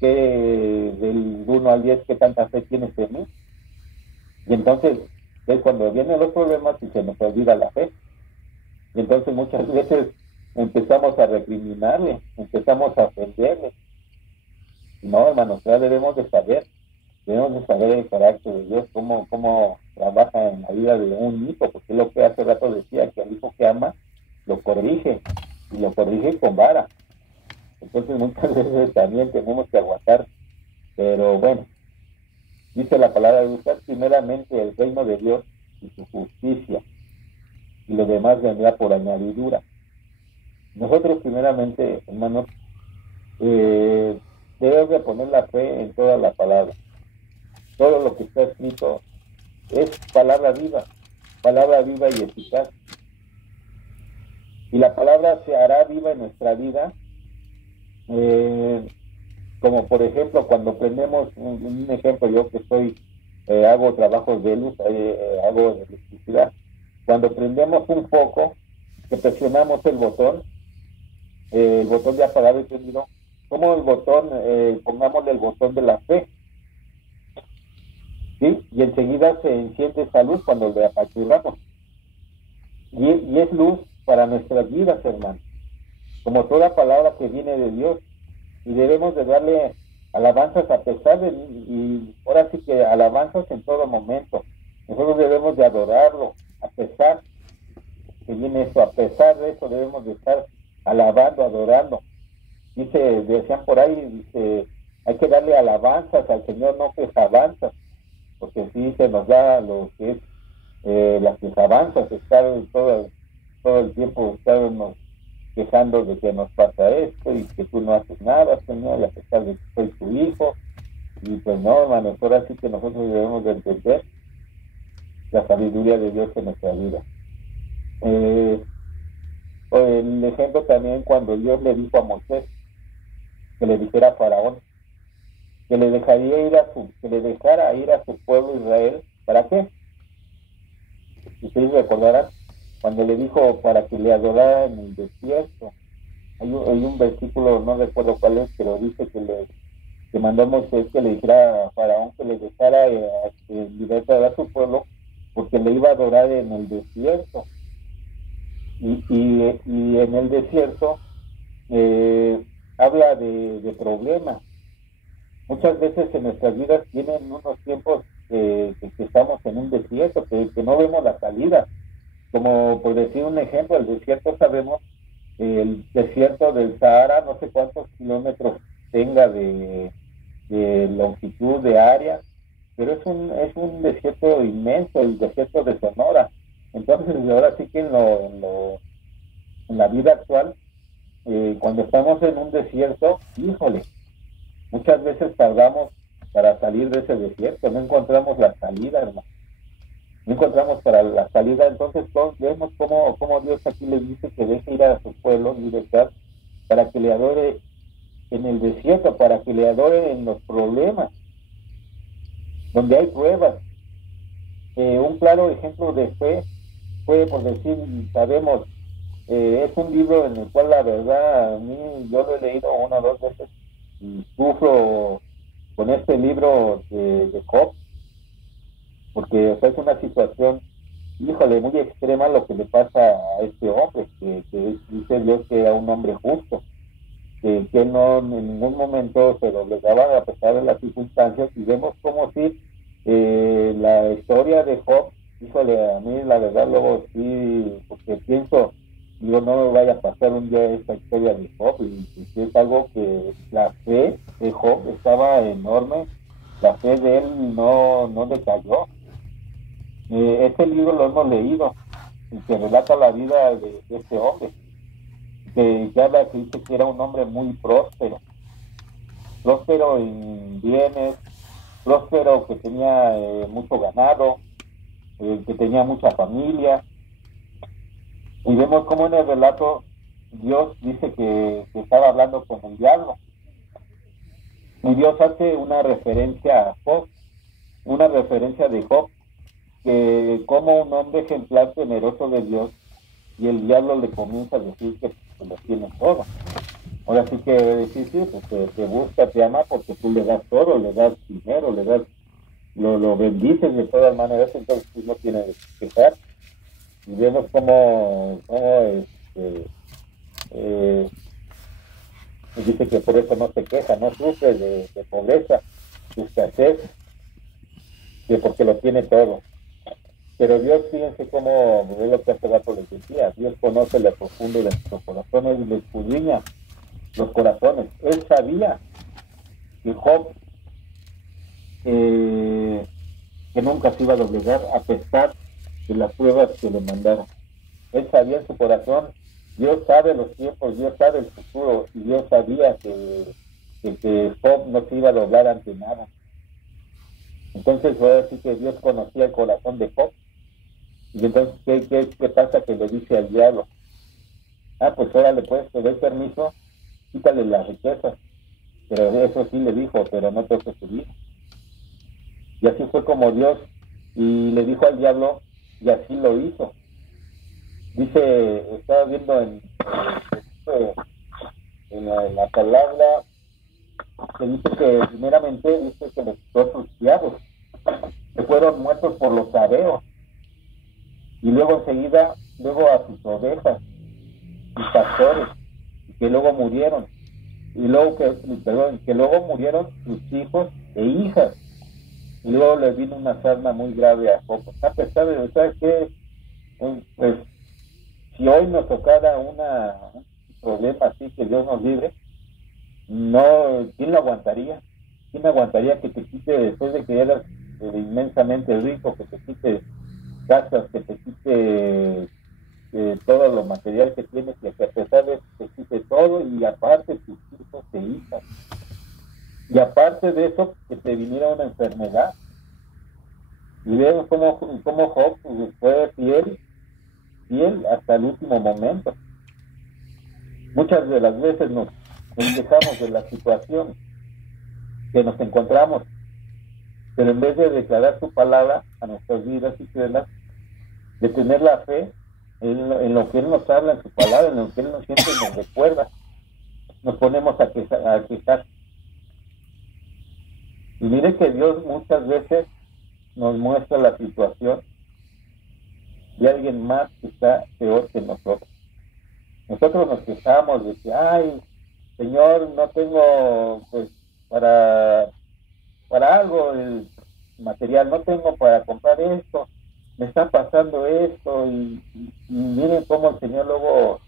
que del 1 al 10 qué tanta fe tienes en mí. Y entonces es cuando vienen los problemas y se nos olvida la fe. Y entonces muchas veces empezamos a recriminarle, empezamos a ofenderle. No, hermanos, ya debemos de saber el carácter de Dios, cómo trabaja en la vida de un hijo, porque es lo que hace rato decía, que al hijo que ama lo corrige, y lo corrige con vara. Entonces muchas veces también tenemos que aguantar, pero bueno, dice la palabra de buscar primeramente el reino de Dios y su justicia, y lo demás vendrá por añadidura. Nosotros primeramente, hermanos, debemos de poner la fe en toda la palabra. Todo lo que está escrito es palabra viva y eficaz. Y la palabra se hará viva en nuestra vida, como por ejemplo cuando prendemos un ejemplo, yo que hago trabajos de luz, hago de electricidad. Cuando prendemos un foco, que presionamos el botón de apagado y prendido, como el botón, pongámosle el botón de la fe, ¿sí? Y enseguida se enciende esa luz cuando le apachurramos. Y es luz para nuestras vidas, hermanos, como toda palabra que viene de Dios. Y debemos de darle alabanzas a pesar de, y ahora sí que alabanzas en todo momento. Nosotros debemos de adorarlo, a pesar que viene esto, a pesar de eso debemos de estar alabando, adorando. Decían por ahí, hay que darle alabanzas al Señor, no quejabanzas, porque sí se nos da lo que es las quejabanzas, estar todo el tiempo estarnos quejando de que nos pasa esto y que tú no haces nada, Señor, y a pesar de que soy tu hijo. Y pues no, hermanos, ahora sí que nosotros debemos de entender la sabiduría de Dios en nuestra vida. El ejemplo también cuando Dios le dijo a Moisés que le dijera a Faraón que le dejara ir a su pueblo Israel. ¿Para qué? Si ustedes recordarán, cuando le dijo para que le adorara en el desierto, hay un versículo, no recuerdo cuál es, pero dice que que mandó a Moisés que le dijera a Faraón que le dejara libertad a su pueblo, porque le iba a adorar en el desierto. Y en el desierto habla de problemas. Muchas veces en nuestras vidas tienen unos tiempos que estamos en un desierto, que no vemos la salida. Como por decir un ejemplo, el desierto sabemos, el desierto del Sahara, no sé cuántos kilómetros tenga de longitud, de área, pero es un desierto inmenso, el desierto de Sonora. Entonces ahora sí que en la vida actual, cuando estamos en un desierto, híjole, muchas veces tardamos para salir de ese desierto, no encontramos la salida, hermano. No encontramos para la salida. Entonces todos vemos cómo Dios aquí le dice que deje ir a su pueblo en libertad para que le adore en el desierto, para que le adore en los problemas, donde hay pruebas. Un claro ejemplo de fe fue, por decir, sabemos, es un libro en el cual la verdad a mí, yo lo he leído una o dos veces y sufro con este libro de Job, porque es una situación, híjole, muy extrema lo que le pasa a este hombre, que dice Dios que era un hombre justo, que no en ningún momento se doblegaba a pesar de las circunstancias, y vemos como si la historia de Job, híjole, a mí la verdad luego sí, porque pienso, digo, no me vaya a pasar un día esta historia de Job, y es algo que la fe de Job estaba enorme, la fe de él no decayó. Este libro lo hemos leído, y que relata la vida de este hombre, que habla, que dice que era un hombre muy próspero en bienes, próspero, que tenía mucho ganado, que tenía mucha familia. Y vemos cómo en el relato Dios dice que estaba hablando con el diablo, y Dios hace una referencia a Job, una referencia de Job, que como un hombre ejemplar temeroso de Dios, y el diablo le comienza a decir que lo tiene todo. Ahora sí que decir, sí, pues te busca, te ama porque tú le das todo, le das dinero, le das, lo bendices de todas maneras, entonces tú no tienes que quejar. Y vemos cómo dice que por eso no se queja, no sufre de pobreza, de escasez, que porque lo tiene todo. Pero Dios, fíjense cómo es lo que hace rato les decía, Dios conoce lo profundo de nuestros corazones y le escudriña los corazones. Él sabía que Job que nunca se iba a doblegar a pesar de las pruebas que le mandaron. Él sabía en su corazón, Dios sabe los tiempos, Dios sabe el futuro, y Dios sabía que Job no se iba a doblar ante nada. Entonces ahora sí que Dios conocía el corazón de Job. Y entonces, ¿qué pasa? Que le dice al diablo, pues órale, pues, te doy permiso, quítale las riquezas. Pero eso sí le dijo, pero no toques su vida. Y así fue como Dios, y le dijo al diablo, y así lo hizo. Dice, estaba viendo en la palabra, que dice que primeramente dice que los dos criados que fueron muertos por los sabeos, y luego enseguida, luego a sus ovejas y pastores, que luego murieron, y luego que luego murieron sus hijos e hijas, y luego les vino una sarna muy grave a Job. A pesar de, ¿sabes qué? Pues si hoy nos tocara un problema así, que Dios nos libre, no, ¿quién lo aguantaría? ¿Quién aguantaría que te quite, después de que eras inmensamente rico, que te quite casas, que te quite todo lo material que tienes, y que a pesar de eso te quite todo, y aparte tus hijos e hijas, y aparte de eso que te viniera una enfermedad? Y vemos cómo Job fue fiel hasta el último momento. Muchas de las veces nos quejamos de la situación que nos encontramos, pero en vez de declarar su palabra a nuestras vidas y creerlas, de tener la fe en lo que Él nos habla en su palabra, en lo que Él nos siente y nos recuerda, nos ponemos a quejar. Y mire que Dios muchas veces nos muestra la situación de alguien más que está peor que nosotros. Nosotros nos quejamos de que, ay, Señor, no tengo pues para algo el material, no tengo para comprar esto, me está pasando esto, y miren cómo el Señor luego,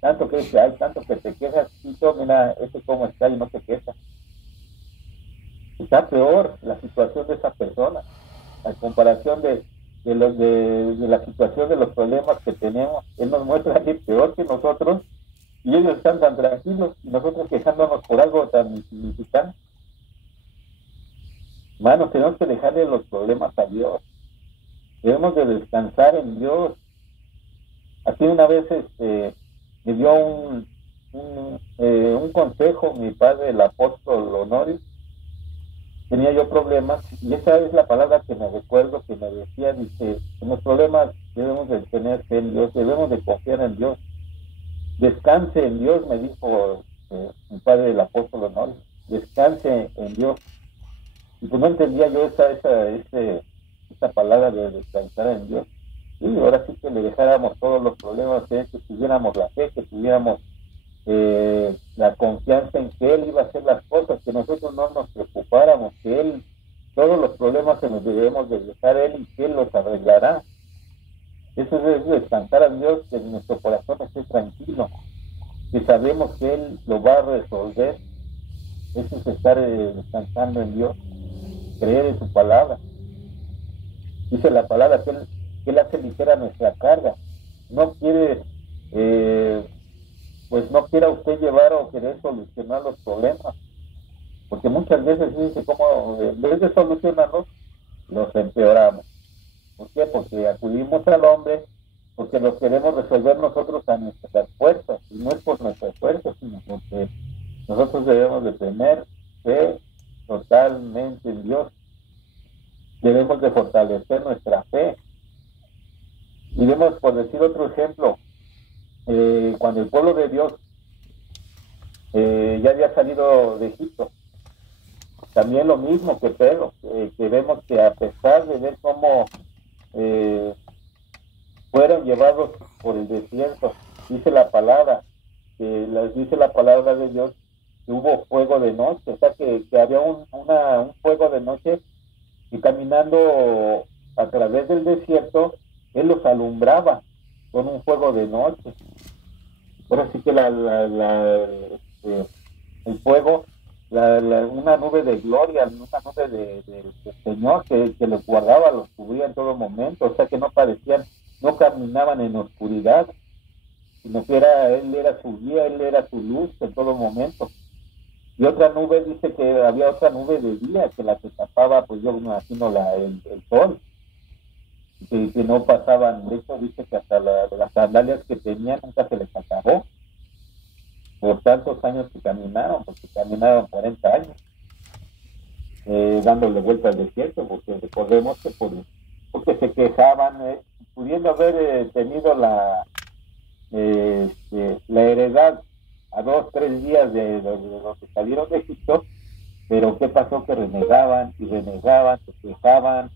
tanto que dice, ay, tanto que te quejas, Tito, mira, ese cómo está y no te queja. Está peor la situación de esa persona, a comparación de la situación de los problemas que tenemos. Él nos muestra que es peor que nosotros, y ellos están tan tranquilos, y nosotros quejándonos por algo tan insignificante. Hermanos, tenemos que dejarle los problemas a Dios. Debemos de descansar en Dios. Así una vez me dio un consejo mi padre, el apóstol Honorio. Tenía yo problemas, y esa es la palabra que me recuerdo que me decía, dice, en los problemas debemos de tener fe en Dios, debemos de confiar en Dios. Descanse en Dios, me dijo mi padre, el apóstol Honorio. Descanse en Dios. Y pues no entendía yo esa palabra de descansar en Dios. Y ahora sí que le dejáramos todos los problemas, que tuviéramos la fe, que tuviéramos la confianza en que Él iba a hacer las cosas, que nosotros no nos preocupáramos, que Él, todos los problemas se nos debemos de dejar a Él y que Él los arreglará. Eso es descansar en Dios, que nuestro corazón esté tranquilo, que sabemos que Él lo va a resolver. Eso es estar descansando en Dios, creer en su palabra. Dice la palabra que Él hace ligera nuestra carga. No quiere, pues no quiera usted llevar o querer solucionar los problemas, porque muchas veces dice como en vez de solucionarlos, los empeoramos. ¿Por qué? Porque acudimos al hombre, porque lo queremos resolver nosotros a nuestras fuerzas, y no es por nuestras fuerzas, sino porque nosotros debemos de tener fe totalmente en Dios. Debemos de fortalecer nuestra fe. Y vemos, por decir otro ejemplo, cuando el pueblo de Dios ya había salido de Egipto, también lo mismo que Pedro, que vemos que a pesar de ver cómo fueron llevados por el desierto, dice la palabra de Dios, que hubo fuego de noche, o sea que había un fuego de noche, y caminando a través del desierto, Él los alumbraba con un fuego de noche. Ahora sí que el fuego, una nube de gloria, una nube de Señor que los guardaba, los cubría en todo momento, o sea que no caminaban en oscuridad, sino que Él era su guía, Él era su luz en todo momento. Y otra nube, dice que había otra nube de día, que la que tapaba, pues yo me imagino el sol, que no pasaban. De hecho, dice que hasta las sandalias que tenían nunca se les acabó, por tantos años que caminaron, porque caminaron 40 años, dándole vuelta al desierto, porque recordemos que porque se quejaban, pudiendo haber tenido la heredad a 2-3 días de los que salieron de Egipto, pero ¿qué pasó? Que renegaban, se quejaban.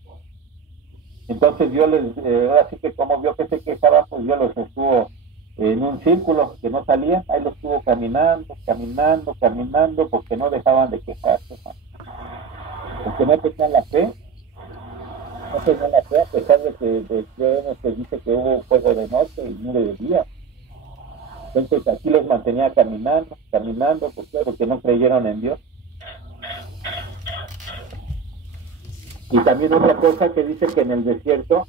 Entonces Dios ahora sí que como vio que se quejaban, pues Dios los estuvo en un círculo que no salían, ahí los estuvo caminando, porque no dejaban de quejarse, ¿no? Porque no tenían la fe, a pesar de que dice que hubo fuego de noche y nube de día. Entonces aquí los mantenía caminando, porque no creyeron en Dios. Y también otra cosa que dice que en el desierto,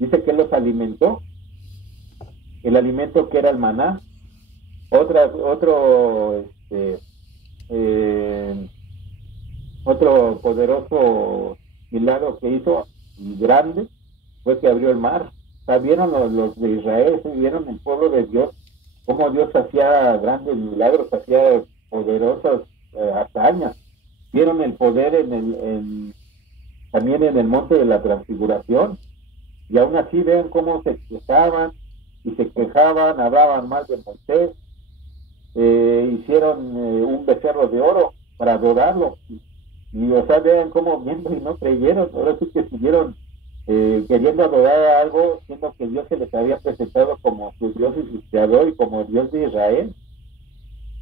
dice que Él los alimentó, el alimento que era el maná. Otro poderoso milagro que hizo, y grande, fue que abrió el mar. O sea, vieron los de Israel, vieron el pueblo de Dios, cómo Dios hacía grandes milagros, hacía poderosas hazañas. Vieron el poder también en el monte de la transfiguración, y aún así ven cómo se quejaban, hablaban mal de Moisés, hicieron un becerro de oro para adorarlo, y Y, o sea, vean cómo viendo y no creyeron. Ahora sí que estuvieron queriendo adorar a algo, siendo que Dios se les había presentado como su Dios y su creador y como Dios de Israel.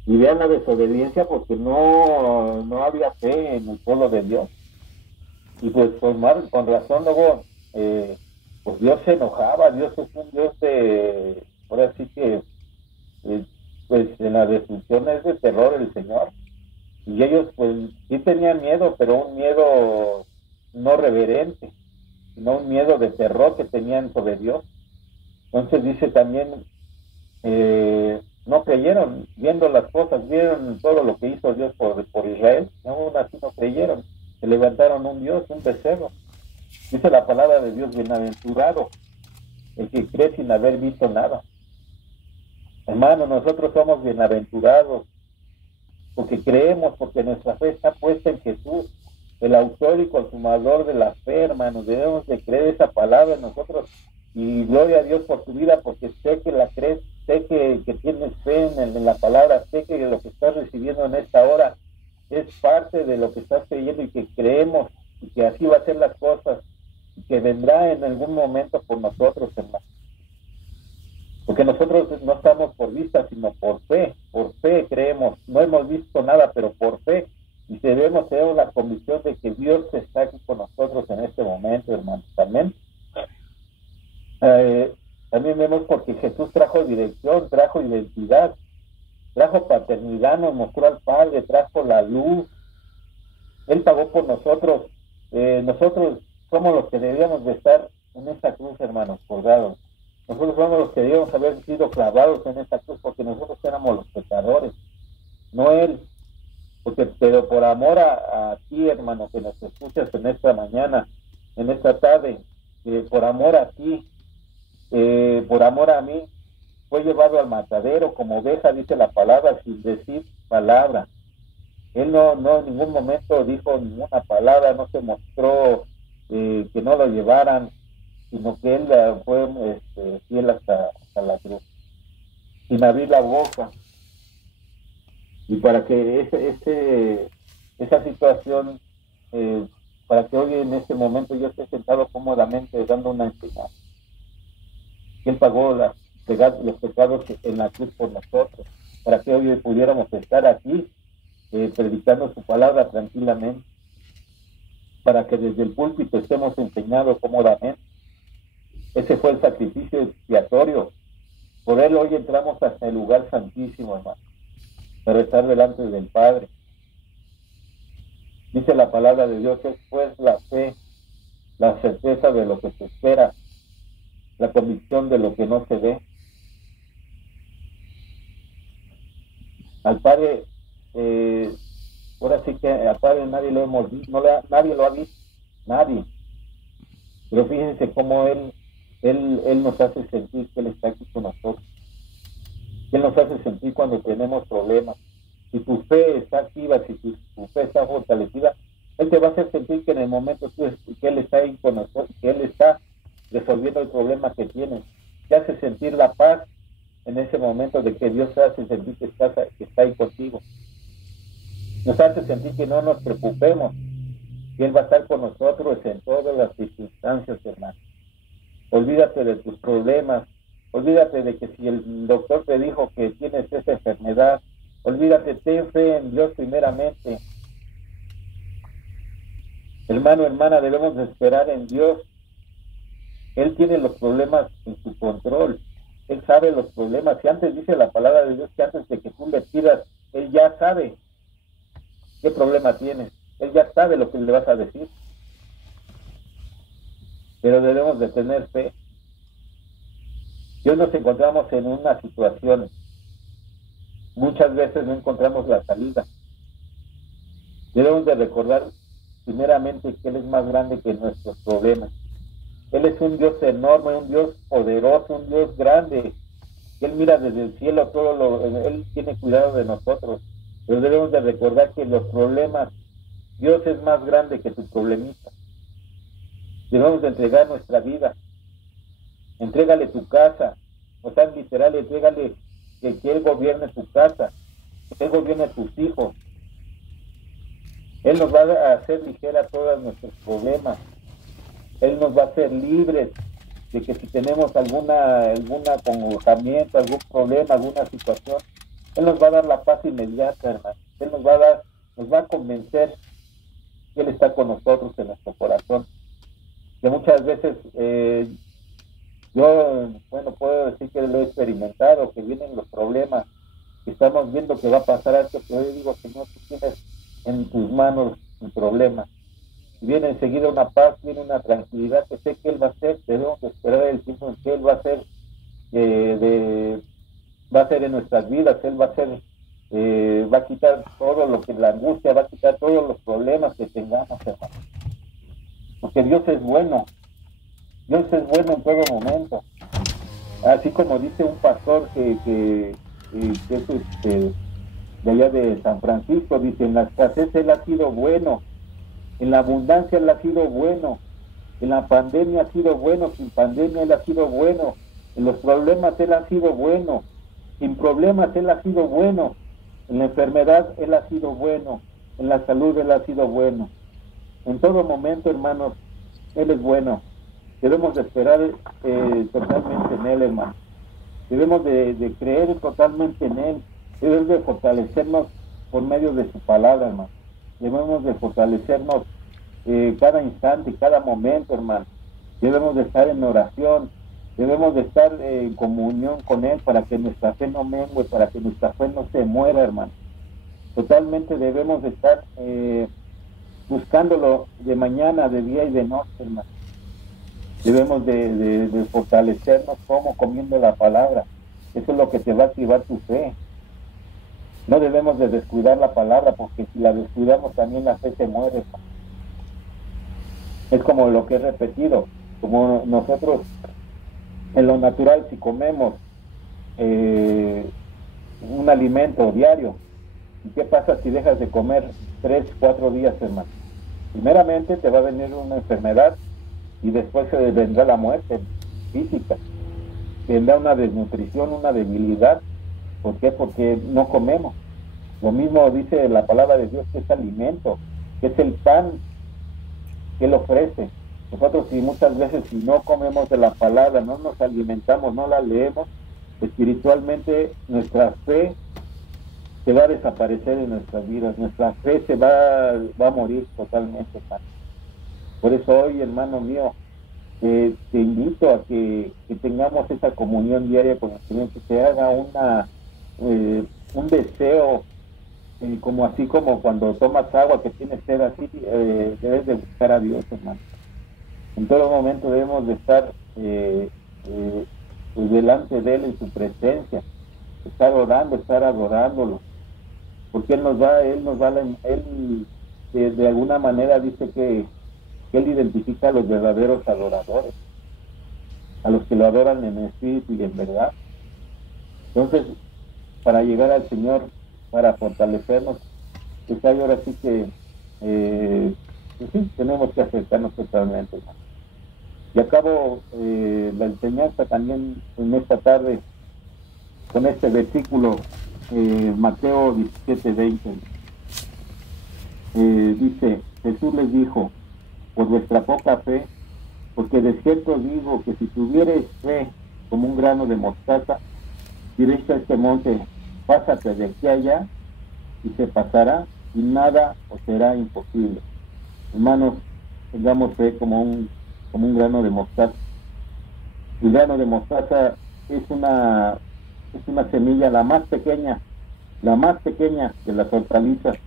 Y vean la desobediencia porque no había fe en el pueblo de Dios. Y pues con razón luego, pues Dios se enojaba. Dios es un Dios de, ahora sí que, pues en la destrucción es de terror el Señor. Y ellos pues sí tenían miedo, pero un miedo no reverente, sino un miedo de terror que tenían sobre Dios. Entonces dice también, no creyeron, viendo las cosas, vieron todo lo que hizo Dios por Israel, aún así no creyeron, se levantaron un Dios, un becerro. Dice la palabra de Dios, bienaventurado el que cree sin haber visto nada. Hermano, nosotros somos bienaventurados porque creemos, porque nuestra fe está puesta en Jesús, el autor y consumador de la fe, hermanos. Debemos de creer esa palabra en nosotros. Y gloria a Dios por tu vida, porque sé que la crees, sé que tienes fe en la palabra, sé que lo que estás recibiendo en esta hora es parte de lo que estás creyendo y que creemos y que así va a ser las cosas y que vendrá en algún momento por nosotros, hermano. Porque nosotros no estamos por vista, sino por fe creemos. No hemos visto nada, pero por fe. Y debemos tener la convicción de que Dios está aquí con nosotros en este momento, hermanos. Amén. También vemos porque Jesús trajo dirección, trajo identidad, trajo paternidad, nos mostró al Padre, trajo la luz. Él pagó por nosotros. Nosotros somos los que debíamos de estar en esta cruz, hermanos, colgados. Nosotros somos los que debíamos haber sido clavados en esta cruz porque nosotros éramos los pecadores, no Él. Pero por amor a ti, hermano, que nos escuchas en esta mañana, en esta tarde, por amor a ti, por amor a mí, fue llevado al matadero como oveja, dice la palabra, sin decir palabra. Él no en ningún momento dijo ninguna palabra, no se mostró que no lo llevaran, sino que él fue fiel hasta la cruz, sin abrir la boca. Y para que esa situación, para que hoy en este momento yo esté sentado cómodamente dando una enseñanza, Él pagó los pecados en la cruz por nosotros, para que hoy pudiéramos estar aquí predicando su palabra tranquilamente, para que desde el púlpito estemos enseñados cómodamente. Ese fue el sacrificio expiatorio. Por él hoy entramos hasta el lugar santísimo, hermano, para estar delante del Padre. Dice la palabra de Dios, es pues la fe, la certeza de lo que se espera, la convicción de lo que no se ve. Al Padre, ahora sí que al Padre nadie lo hemos visto, nadie lo ha visto, nadie. Pero fíjense cómo Él nos hace sentir que Él está aquí con nosotros. Él nos hace sentir cuando tenemos problemas. Si tu fe está activa, si tu fe está fortalecida, Él te va a hacer sentir que en el momento que Él está ahí con nosotros, que Él está resolviendo el problema que tienes. Te hace sentir la paz en ese momento de que Dios te hace sentir que está ahí contigo. Nos hace sentir que no nos preocupemos, que Él va a estar con nosotros en todas las circunstancias, hermano. Olvídate de tus problemas, olvídate de que si el doctor te dijo que tienes esa enfermedad, olvídate, ten fe en Dios primeramente. Hermano, hermana, debemos de esperar en Dios. Él tiene los problemas en su control. Él sabe los problemas. Si antes dice la palabra de Dios que antes de que tú le pidas, Él ya sabe qué problema tienes. Él ya sabe lo que le vas a decir. Pero debemos de tener fe. Y hoy nos encontramos en una situación. Muchas veces no encontramos la salida. Debemos de recordar primeramente que Él es más grande que nuestros problemas. Él es un Dios enorme, un Dios poderoso, un Dios grande. Él mira desde el cielo Él tiene cuidado de nosotros. Pero debemos de recordar que los problemas, Dios es más grande que tu problemita. Debemos de entregar nuestra vida. Entrégale tu casa. O sea, literal, entrégale que Él gobierne tu casa, que Él gobierne tus hijos. Él nos va a hacer ligera todos nuestros problemas. Él nos va a hacer libres de que si tenemos alguna acongojamiento, algún problema, alguna situación, Él nos va a dar la paz inmediata, hermano. Él nos va a convencer que Él está con nosotros en nuestro corazón. Que muchas veces yo, puedo decir que lo he experimentado, que vienen los problemas, que estamos viendo que va a pasar esto, pero yo digo, Señor, tú tienes en tus manos el problema. Y viene enseguida una paz, viene una tranquilidad que sé que Él va a hacer. Debemos esperar el tiempo en que Él va a hacer va a hacer en nuestras vidas. Él va a hacer va a quitar todo lo que la angustia, va a quitar todos los problemas que tengamos, hermano. Porque Dios es bueno en todo momento. Así como dice un pastor que es de allá de San Francisco, dice: en la escasez Él ha sido bueno, en la abundancia Él ha sido bueno, en la pandemia ha sido bueno, sin pandemia Él ha sido bueno, en los problemas Él ha sido bueno, sin problemas Él ha sido bueno, en la enfermedad Él ha sido bueno, en la salud Él ha sido bueno. En todo momento, hermanos, Él es bueno. Debemos de esperar totalmente en Él, hermano. Debemos de creer totalmente en Él. Debemos de fortalecernos por medio de su palabra, hermano. Debemos de fortalecernos cada instante, cada momento, hermano. Debemos de estar en oración. Debemos de estar en comunión con Él para que nuestra fe no mengue, para que nuestra fe no se muera, hermano. Totalmente debemos de estar buscándolo de mañana, de día y de noche, hermano. Debemos de fortalecernos como comiendo la palabra. Eso es lo que te va a activar tu fe. No debemos de descuidar la palabra, porque si la descuidamos también la fe se muere, hermano. Es como lo que he repetido, como nosotros en lo natural, si comemos un alimento diario, ¿y qué pasa si dejas de comer 3, 4 días, hermano? Primeramente te va a venir una enfermedad y después se vendrá la muerte física. Vendrá una desnutrición, una debilidad. ¿Por qué? Porque no comemos. Lo mismo dice la palabra de Dios, que es alimento, que es el pan que Él ofrece. Nosotros muchas veces si no comemos de la palabra, no nos alimentamos, no la leemos, espiritualmente nuestra fe se va a desaparecer en nuestras vidas, nuestra fe se va a morir totalmente, hermano. Por eso hoy, hermano mío, te invito a que tengamos esa comunión diaria con el Señor, que se haga un deseo, como así como cuando tomas agua que tienes sed, así debes de buscar a Dios, hermano. En todo momento debemos de estar pues delante de Él en su presencia, estar orando, estar adorándolo, porque Él de alguna manera dice que Él identifica a los verdaderos adoradores, a los que lo adoran en espíritu y en verdad. Entonces, para llegar al Señor, para fortalecernos, pues hay ahora sí que pues sí, tenemos que acercarnos totalmente, hermano. Y acabo la enseñanza también en esta tarde con este versículo, Mateo 17:20. Dice: Jesús les dijo: por vuestra poca fe, porque de cierto digo que si tuvierais fe como un grano de mostaza, diréis a este monte: pásate de aquí a allá, y se pasará, y nada os será imposible. Hermanos, tengamos fe como un grano de mostaza. El grano de mostaza es una semilla la más pequeña de las hortalizas,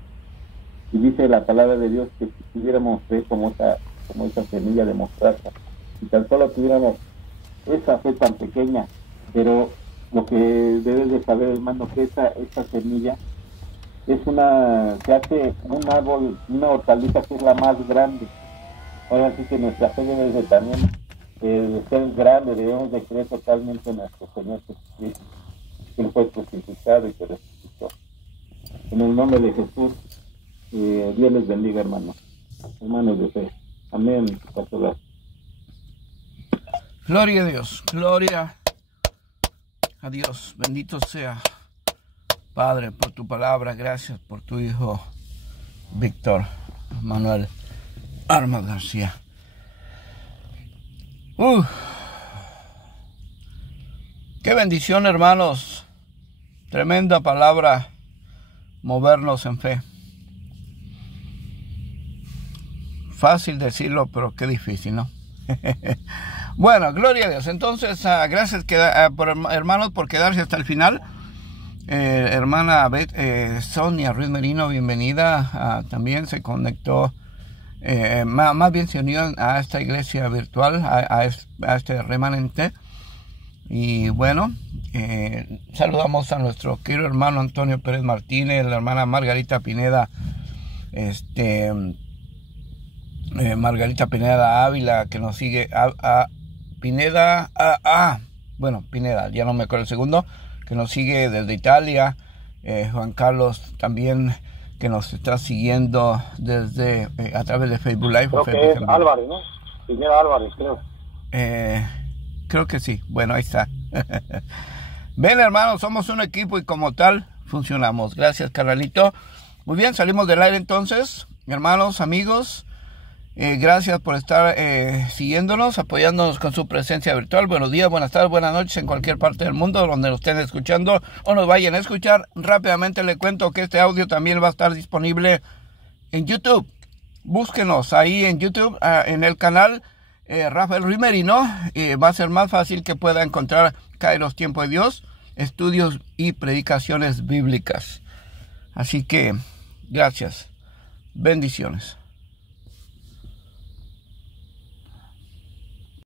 y dice la palabra de Dios que si tuviéramos fe como esa semilla de mostaza, si tan solo tuviéramos esa fe tan pequeña, pero lo que debes de saber, hermano, que esa semilla se hace un árbol, una hortaliza que es la más grande. Ahora sí que nuestra fe debe de también de ser grande, debemos de creer totalmente en nuestro Señor Jesucristo, que Él fue crucificado y que resucitó. En el nombre de Jesús, Dios les bendiga, hermanos de fe. Amén. Pastor. Gloria a Dios, gloria a Dios. Bendito sea, Padre, por tu palabra. Gracias por tu Hijo, Víctor. Manuel Armas García. Qué bendición, hermanos. Tremenda palabra, movernos en fe. Fácil decirlo, pero qué difícil, ¿no? Bueno, gloria a Dios. Entonces, gracias hermanos por quedarse hasta el final. Hermana Sonia Ruiz Merino, bienvenida. También se conectó, más bien se unió a esta iglesia virtual, a este remanente. Y bueno, saludamos a nuestro querido hermano Antonio Pérez Martínez, la hermana Margarita Pineda, Margarita Pineda Ávila, que nos sigue, Pineda, ya no me acuerdo el segundo, que nos sigue desde Italia, Juan Carlos también, que nos está siguiendo desde a través de Facebook Live. Creo que es Álvarez, ¿no? Pineda Álvarez, creo. Creo que sí. Bueno, ahí está. Ven, hermanos, somos un equipo y como tal funcionamos. Gracias, carnalito. Muy bien, salimos del aire entonces. Hermanos, amigos, gracias por estar siguiéndonos, apoyándonos con su presencia virtual. Buenos días, buenas tardes, buenas noches en cualquier parte del mundo donde nos estén escuchando o nos vayan a escuchar. Rápidamente le cuento que este audio también va a estar disponible en YouTube. Búsquenos ahí en YouTube, en el canal Rafael Ruiz Merino. Va a ser más fácil que pueda encontrar Kairos Tiempo de Dios, estudios y predicaciones bíblicas. Así que, gracias. Bendiciones.